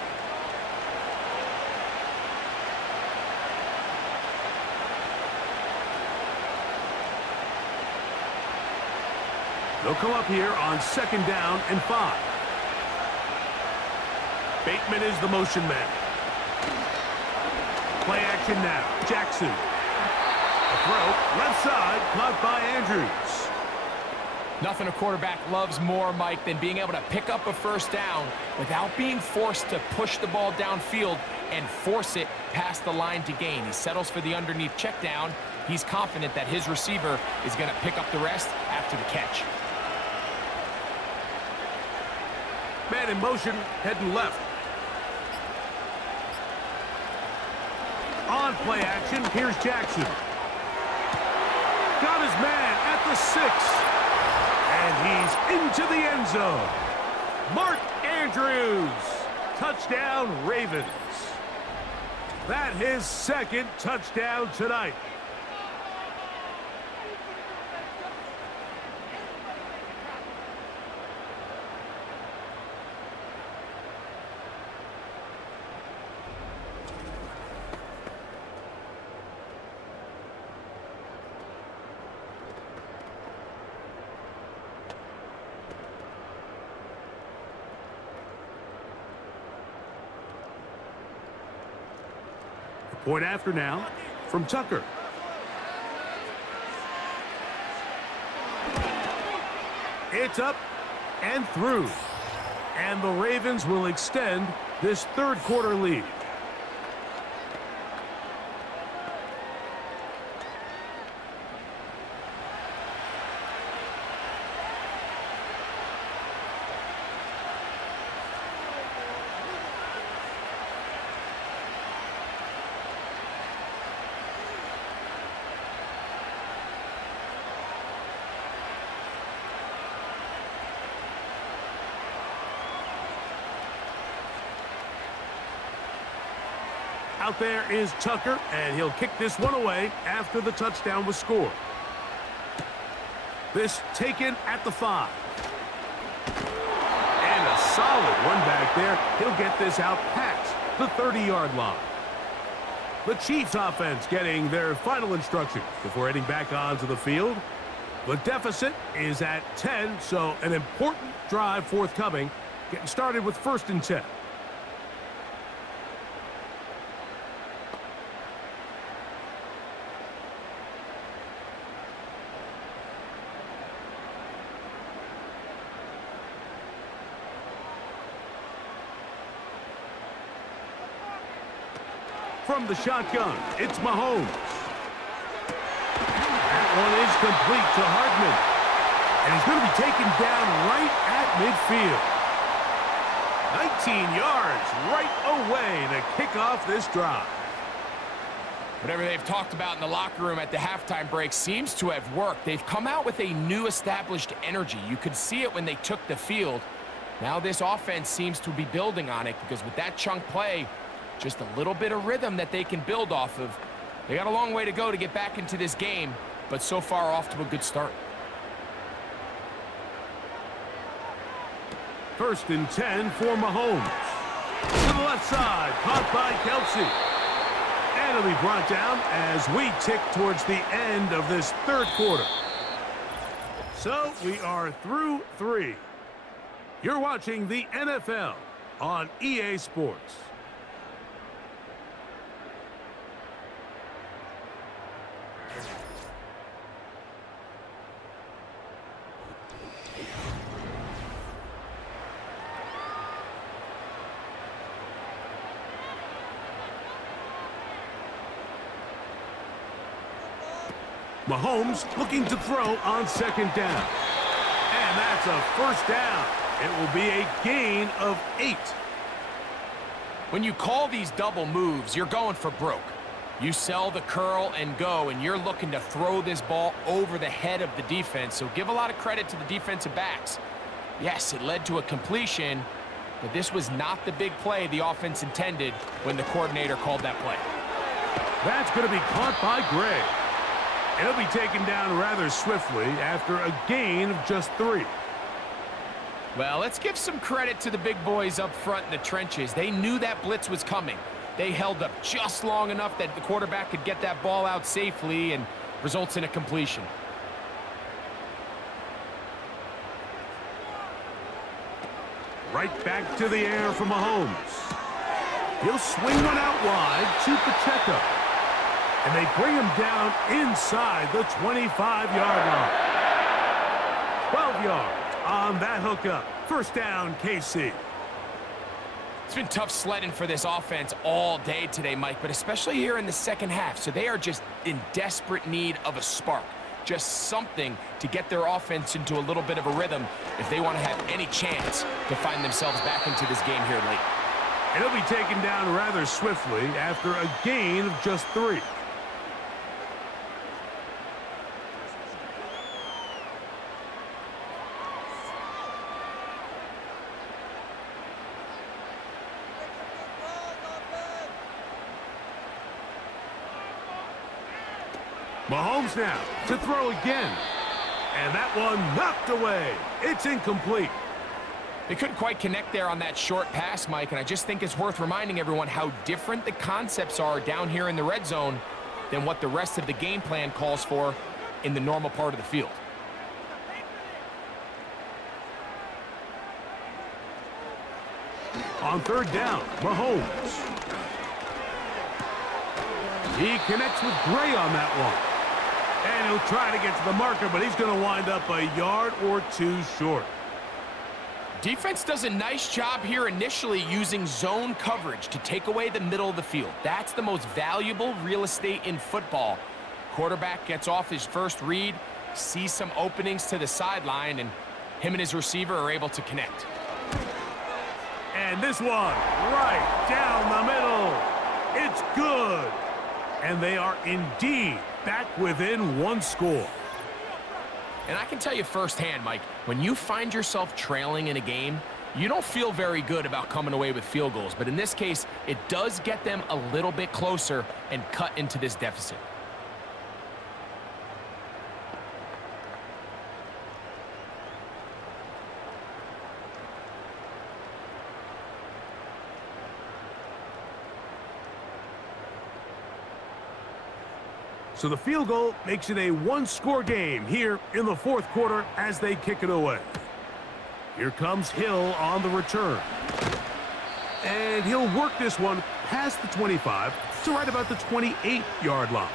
They'll come up here on 2nd down and 5. Bateman is the motion man. Play action now. Jackson. A throw, left side, caught by Andrews. Nothing a quarterback loves more, Mike, than being able to pick up a 1st down without being forced to push the ball downfield and force it past the line to gain. He settles for the underneath check down. He's confident that his receiver is going to pick up the rest after the catch. Man in motion, heading left. On play action, here's Jackson. Got his man at the 6. And he's into the end zone. Mark Andrews. Touchdown, Ravens. That's his 2nd touchdown tonight. Point after now from Tucker. It's up and through. And the Ravens will extend this 3rd quarter lead. Out there is Tucker, and he'll kick this one away after the touchdown was scored. This taken at the 5. And a solid one back there. He'll get this out past the 30-yard line. The Chiefs offense getting their final instructions before heading back onto the field. The deficit is at 10, so an important drive forthcoming. Getting started with 1st and 10. From the shotgun, it's Mahomes. That one is complete to Hardman. And he's going to be taken down right at midfield. 19 yards right away to kick off this drive. Whatever they've talked about in the locker room at the halftime break seems to have worked. They've come out with a new established energy. You could see it when they took the field. Now this offense seems to be building on it because with that chunk play, just a little bit of rhythm that they can build off of. They got a long way to go to get back into this game, but so far off to a good start. 1st and 10 for Mahomes. To the left side, caught by Kelsey. And it'll be brought down as we tick towards the end of this 3rd quarter. So we are through 3. You're watching the NFL on EA Sports. Mahomes looking to throw on 2nd down. And that's a 1st down. It will be a gain of 8. When you call these double moves, you're going for broke. You sell the curl and go, and you're looking to throw this ball over the head of the defense. So give a lot of credit to the defensive backs. Yes, it led to a completion, but this was not the big play the offense intended when the coordinator called that play. That's going to be caught by Gray. He'll be taken down rather swiftly after a gain of just 3. Well, let's give some credit to the big boys up front in the trenches. They knew that blitz was coming. They held up just long enough that the quarterback could get that ball out safely and results in a completion. Right back to the air for Mahomes. He'll swing one out wide to Pacheco. And they bring him down inside the 25-yard line. 12 yards on that hookup. 1st down, KC. It's been tough sledding for this offense all day today, Mike, but especially here in the 2nd half. So they are just in desperate need of a spark. Just something to get their offense into a little bit of a rhythm if they want to have any chance to find themselves back into this game here late. And he'll be taken down rather swiftly after a gain of just 3. Mahomes now to throw again. And that one knocked away. It's incomplete. They couldn't quite connect there on that short pass, Mike, and I just think it's worth reminding everyone how different the concepts are down here in the red zone than what the rest of the game plan calls for in the normal part of the field. On 3rd down, Mahomes. He connects with Gray on that one. And he'll try to get to the marker, but he's going to wind up a yard or 2 short. Defense does a nice job here initially using zone coverage to take away the middle of the field. That's the most valuable real estate in football. Quarterback gets off his first read, sees some openings to the sideline, and him and his receiver are able to connect. And this one right down the middle. It's good. And they are indeed back within 1 score. And I can tell you firsthand, Mike, when you find yourself trailing in a game, You don't feel very good about coming away with field goals, but in this case, it does get them a little bit closer and cut into this deficit. So the field goal makes it a one-score game here in the fourth quarter as they kick it away. Here comes Hill on the return. And he'll work this one past the 25 to right about the 28-yard line.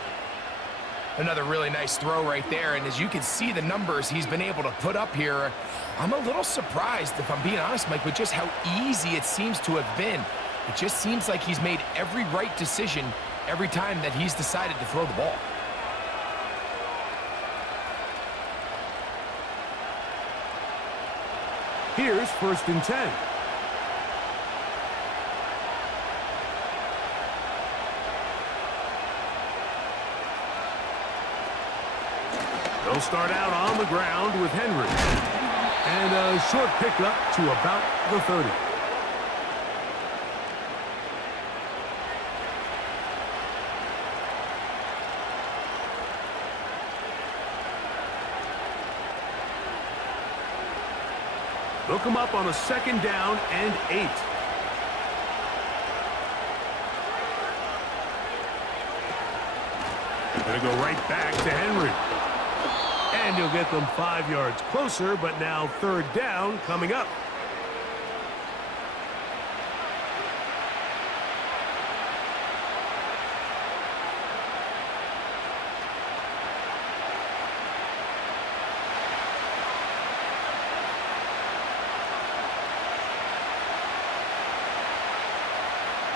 Another really nice throw right there, and as you can see the numbers he's been able to put up here, I'm a little surprised, if I'm being honest, Mike, with just how easy it seems to have been. It just seems like he's made every right decision every time that he's decided to throw the ball. Here's 1st and 10. They'll start out on the ground with Henry. And a short pickup to about the 30. They'll come up on a 2nd down and 8. Gonna go right back to Henry. And he'll get them 5 yards closer, but now 3rd down coming up.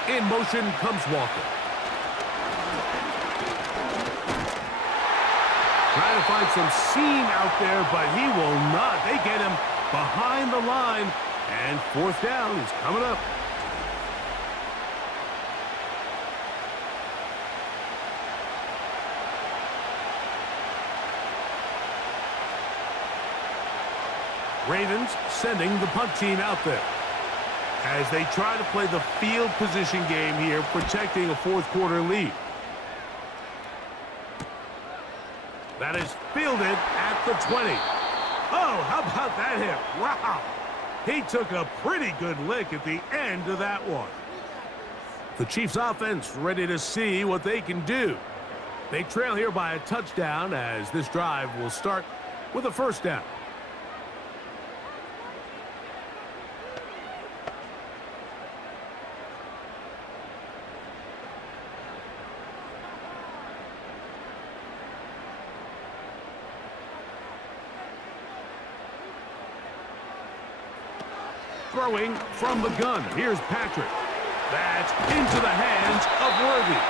In motion comes Walker. Trying to find some seam out there, but he will not. They get him behind the line, and 4th down is coming up. Ravens sending the punt team out there as they try to play the field position game here, protecting a 4th quarter lead. That is fielded at the 20. Oh, how about that hit? Wow. He took a pretty good lick at the end of that one. The Chiefs offense ready to see what they can do. They trail here by a touchdown as this drive will start with a 1st down. Throwing from the gun. Here's Patrick. That's into the hands of Worthy.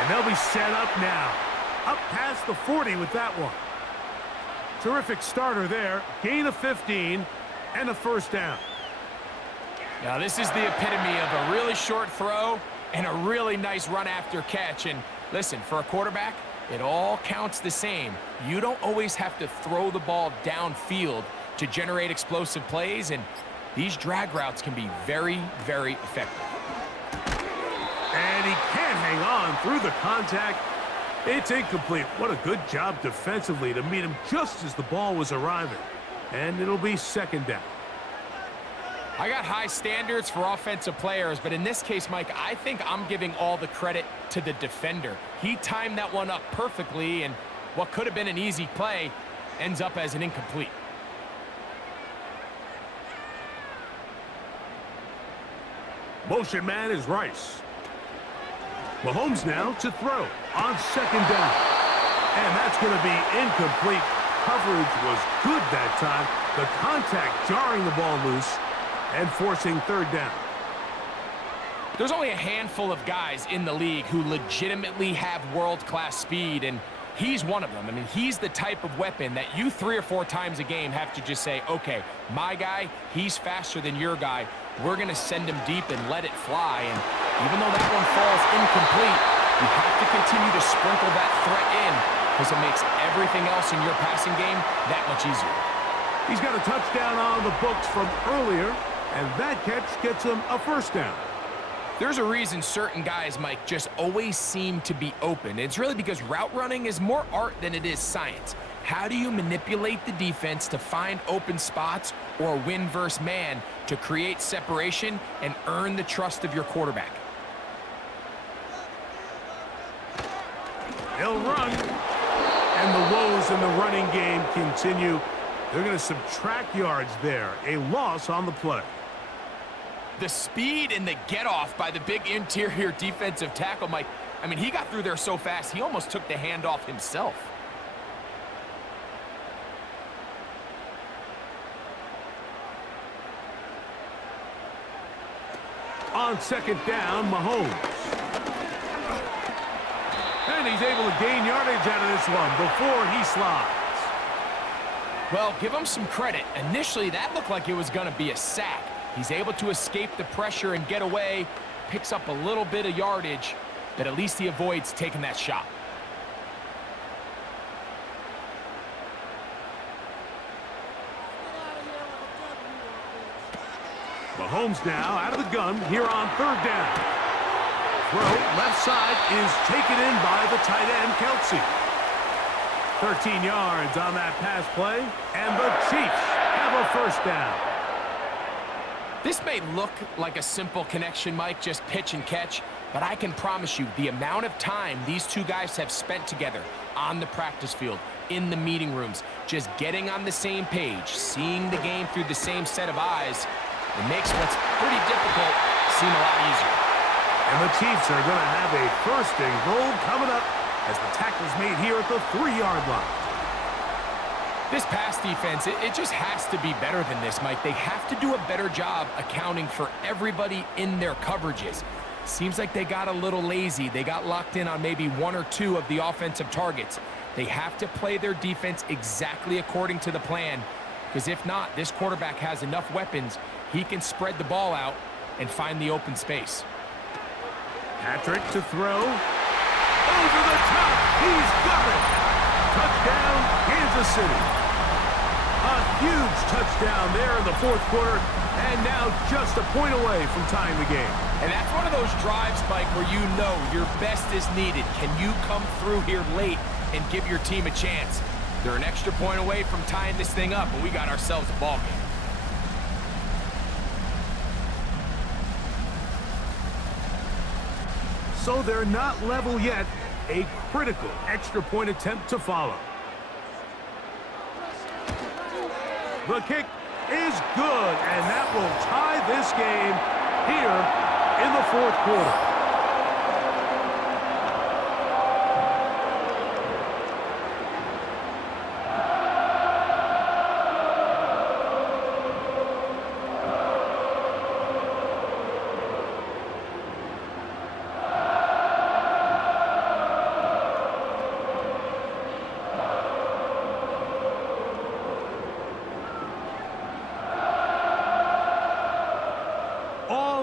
And they'll be set up now. Up past the 40 with that one. Terrific starter there. Gain of 15 and a 1st down. Now this is the epitome of a really short throw and a really nice run after catch. And listen, for a quarterback, it all counts the same. You don't always have to throw the ball downfield to generate explosive plays, and these drag routes can be very, very effective. And he can't hang on through the contact. It's incomplete. What a good job defensively to meet him just as the ball was arriving. And it'll be 2nd down. I got high standards for offensive players, but in this case, Mike, I think I'm giving all the credit to the defender. He timed that one up perfectly, and what could have been an easy play ends up as an incomplete. Motion man is Rice. Mahomes now to throw on 2nd down. And that's going to be incomplete. Coverage was good that time. The contact jarring the ball loose and forcing 3rd down. There's only a handful of guys in the league who legitimately have world-class speed, and he's one of them. I mean, he's the type of weapon that you 3 or 4 times a game have to just say, okay, my guy, he's faster than your guy. We're going to send him deep and let it fly. And even though that one falls incomplete, you have to continue to sprinkle that threat in because it makes everything else in your passing game that much easier. He's got a touchdown on the books from earlier, and that catch gets him a first down. There's a reason certain guys, Mike, just always seem to be open. It's really because route running is more art than it is science. How do you manipulate the defense to find open spots or win versus man to create separation and earn the trust of your quarterback? He'll run, and the woes in the running game continue. They're going to subtract yards there. A loss on the play. The speed and the get-off by the big interior defensive tackle, Mike. I mean, he got through there so fast, he almost took the handoff himself. On second down, Mahomes. And he's able to gain yardage out of this one before he slides. Well, give him some credit. Initially, that looked like it was going to be a sack. He's able to escape the pressure and get away, picks up a little bit of yardage, but at least he avoids taking that shot. Mahomes now out of the gun here on third down. Throw left side is taken in by the tight end, Kelsey. 13 yards on that pass play, and the Chiefs have a first down. This may look like a simple connection, Mike, just pitch and catch, but I can promise you the amount of time these two guys have spent together on the practice field, in the meeting rooms, just getting on the same page, seeing the game through the same set of eyes, it makes what's pretty difficult seem a lot easier. And the Chiefs are going to have a first and goal coming up as the tackle's made here at the 3-yard line. This pass defense, it just has to be better than this, Mike. They have to do a better job accounting for everybody in their coverages. Seems like they got a little lazy. They got locked in on maybe one or two of the offensive targets. They have to play their defense exactly according to the plan, because if not, this quarterback has enough weapons. He can spread the ball out and find the open space. Patrick to throw. Over the top. He's got it. Touchdown, Kansas City. A huge touchdown there in the fourth quarter, and now just a point away from tying the game. And that's one of those drives, Mike, where you know your best is needed. Can you come through here late and give your team a chance? They're an extra point away from tying this thing up, and we got ourselves a ball game. So they're not level yet. A critical extra point attempt to follow. The kick is good, and that will tie this game here in the fourth quarter.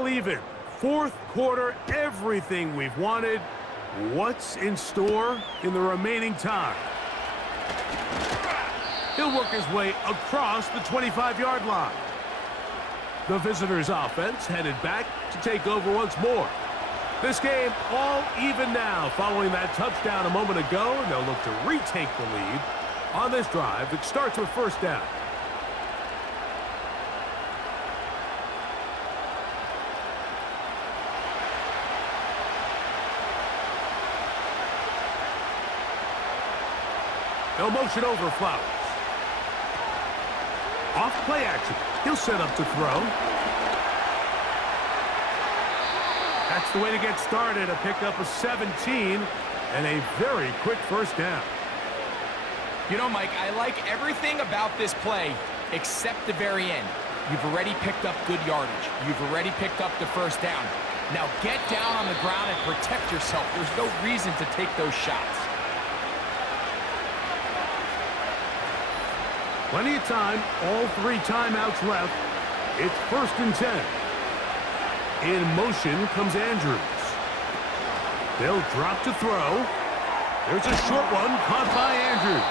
Even. Fourth quarter, everything we've wanted. What's in store in the remaining time? He'll work his way across the 25-yard line. The visitors' offense headed back to take over once more. This game all even now following that touchdown a moment ago, and they'll look to retake the lead on this drive that starts with first down. No motion over Flowers. Off play action. He'll set up to throw. That's the way to get started. A pickup of 17 and a very quick first down. You know, Mike, I like everything about this play except the very end. You've already picked up good yardage. You've already picked up the first down. Now get down on the ground and protect yourself. There's no reason to take those shots. Plenty of time, all 3 timeouts left. It's first and 10. In motion comes Andrews. They'll drop to throw. There's a short one caught by Andrews.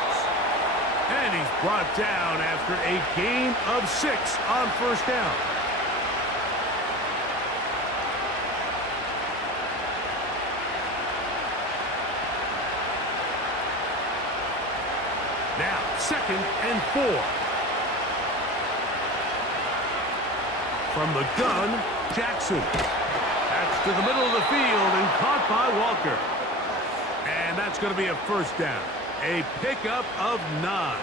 And he's brought down after a gain of 6 on first down. Now, 2nd and 4. From the gun, Jackson. That's to the middle of the field and caught by Walker. And that's going to be a first down. A pickup of 9.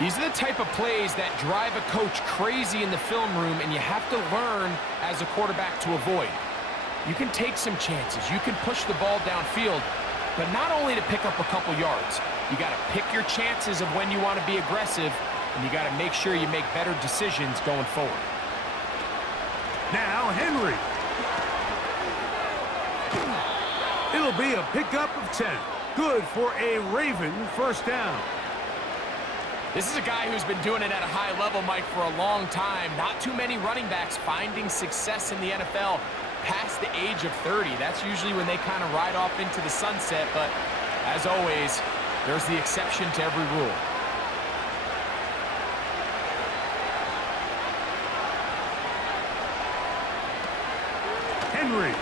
These are the type of plays that drive a coach crazy in the film room, and you have to learn as a quarterback to avoid. You can take some chances. You can push the ball downfield, but not only to pick up a couple yards. You got to pick your chances of when you want to be aggressive, and you got to make sure you make better decisions going forward. Now Henry. It'll be a pickup of 10. Good for a Raven first down. This is a guy who's been doing it at a high level, Mike, for a long time. Not too many running backs finding success in the NFL past the age of 30. That's usually when they kind of ride off into the sunset, but as always, there's the exception to every rule. Henry.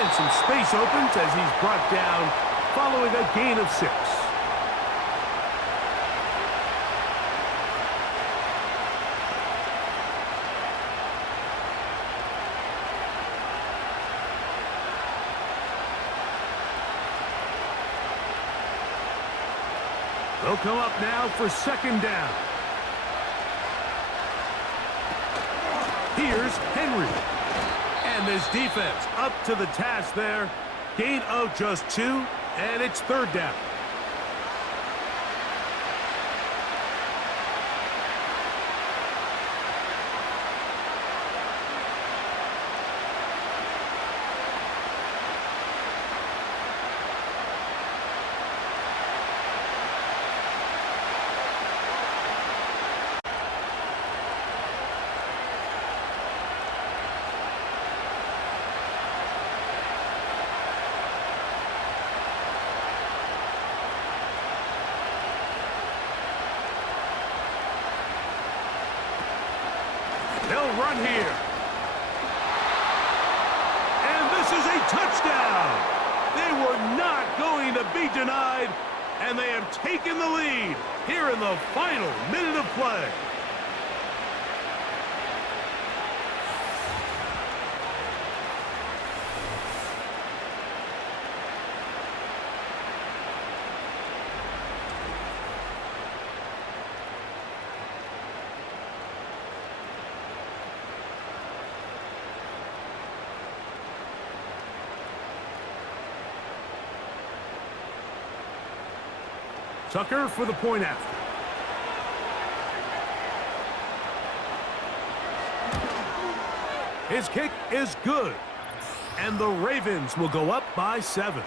And some space opens as he's brought down following a gain of 6. They'll come up now for 2nd down. Here's Henry. And this defense up to the task there. Gain of just 2, and it's 3rd down. They'll run here. And this is a touchdown. They were not going to be denied, and they have taken the lead here in the final minute of play. Tucker for the point after. His kick is good. And the Ravens will go up by 7.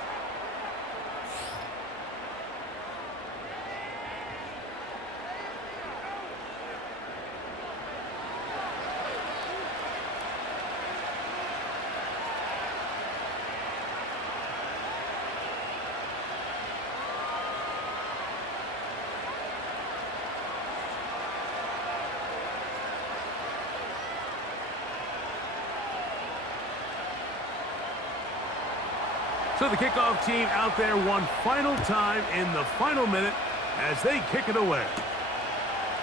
So the kickoff team out there one final time in the final minute as they kick it away.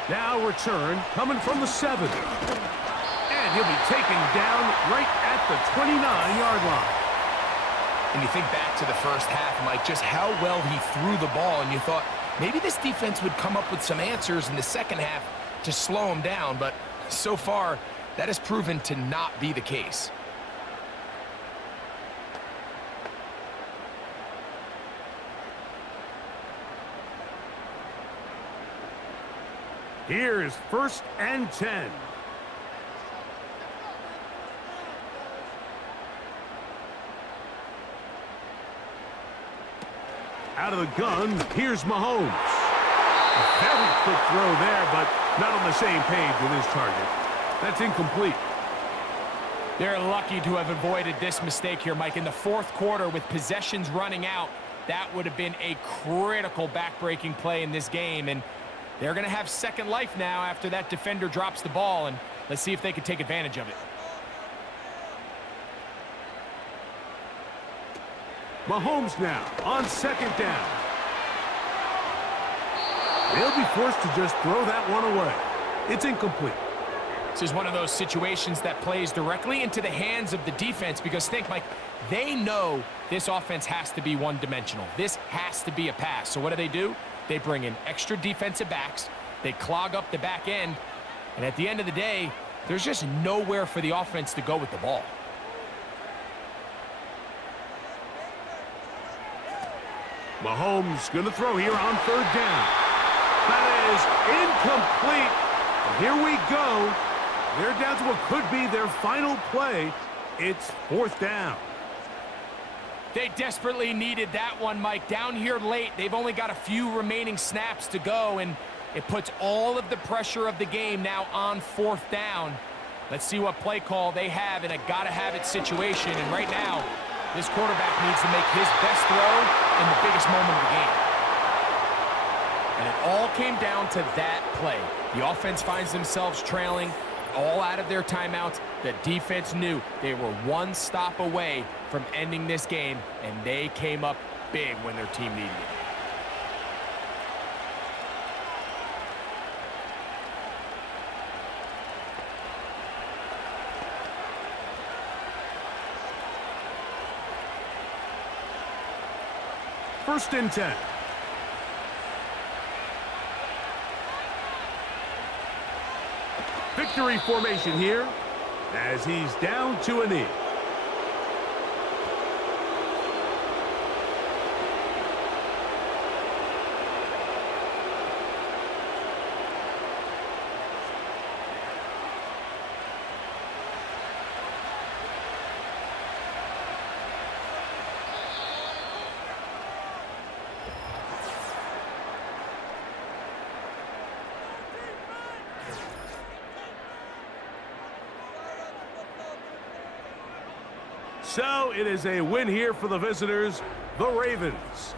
Now return coming from the 7. And he'll be taken down right at the 29-yard line. And you think back to the first half, Mike, just how well he threw the ball, and you thought maybe this defense would come up with some answers in the second half to slow him down, but so far that has proven to not be the case. Here's 1st and 10. Out of the gun, here's Mahomes. A very quick throw there, but not on the same page with his target. That's incomplete. They're lucky to have avoided this mistake here, Mike. In the 4th quarter, with possessions running out, That would have been a critical back-breaking play in this game, and they're going to have second life now after that defender drops the ball, and let's see if they can take advantage of it. Mahomes now on second down. They'll be forced to just throw that one away. It's incomplete. This is one of those situations that plays directly into the hands of the defense because think, Mike, they know this offense has to be one-dimensional. This has to be a pass. So what do? They bring in extra defensive backs. They clog up the back end. And at the end of the day, there's just nowhere for the offense to go with the ball. Mahomes going to throw here on third down. That is incomplete. And here we go. They're down to what could be their final play. It's fourth down. They desperately needed that one, Mike. Down here late, they've only got a few remaining snaps to go, and it puts all of the pressure of the game now on fourth down. Let's see what play call they have in a gotta-have-it situation. And right now, this quarterback needs to make his best throw in the biggest moment of the game. And it all came down to that play. The offense finds themselves trailing, all out of their timeouts. The defense knew they were one stop away from ending this game, and they came up big when their team needed it. First and 10. Victory formation here as he's down to a knee. So it is a win here for the visitors, the Ravens.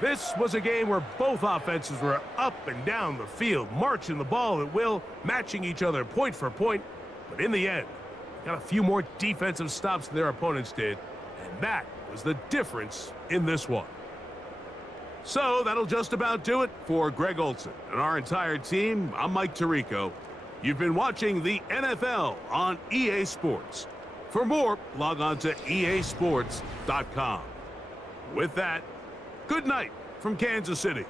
This was a game where both offenses were up and down the field, marching the ball at will, matching each other point for point. But in the end, got a few more defensive stops than their opponents did, and that was the difference in this one. So that'll just about do it for Greg Olson and our entire team. I'm Mike Tirico. You've been watching the NFL on EA Sports. For more, log on to easports.com. With that, good night from Kansas City.